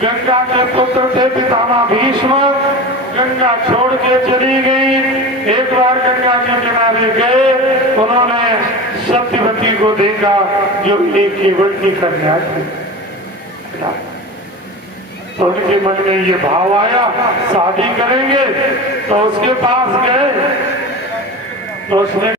गंगा के पुत्र थे पितामह भीष्म। गंगा छोड़ के चली गई। एक बार गंगा के किनारे गए, उन्होंने सत्यवती को देखा जो एक केवल की कन्या थी। तो उनके मन में ये भाव आया शादी करेंगे। तो उसके पास गए तो उसने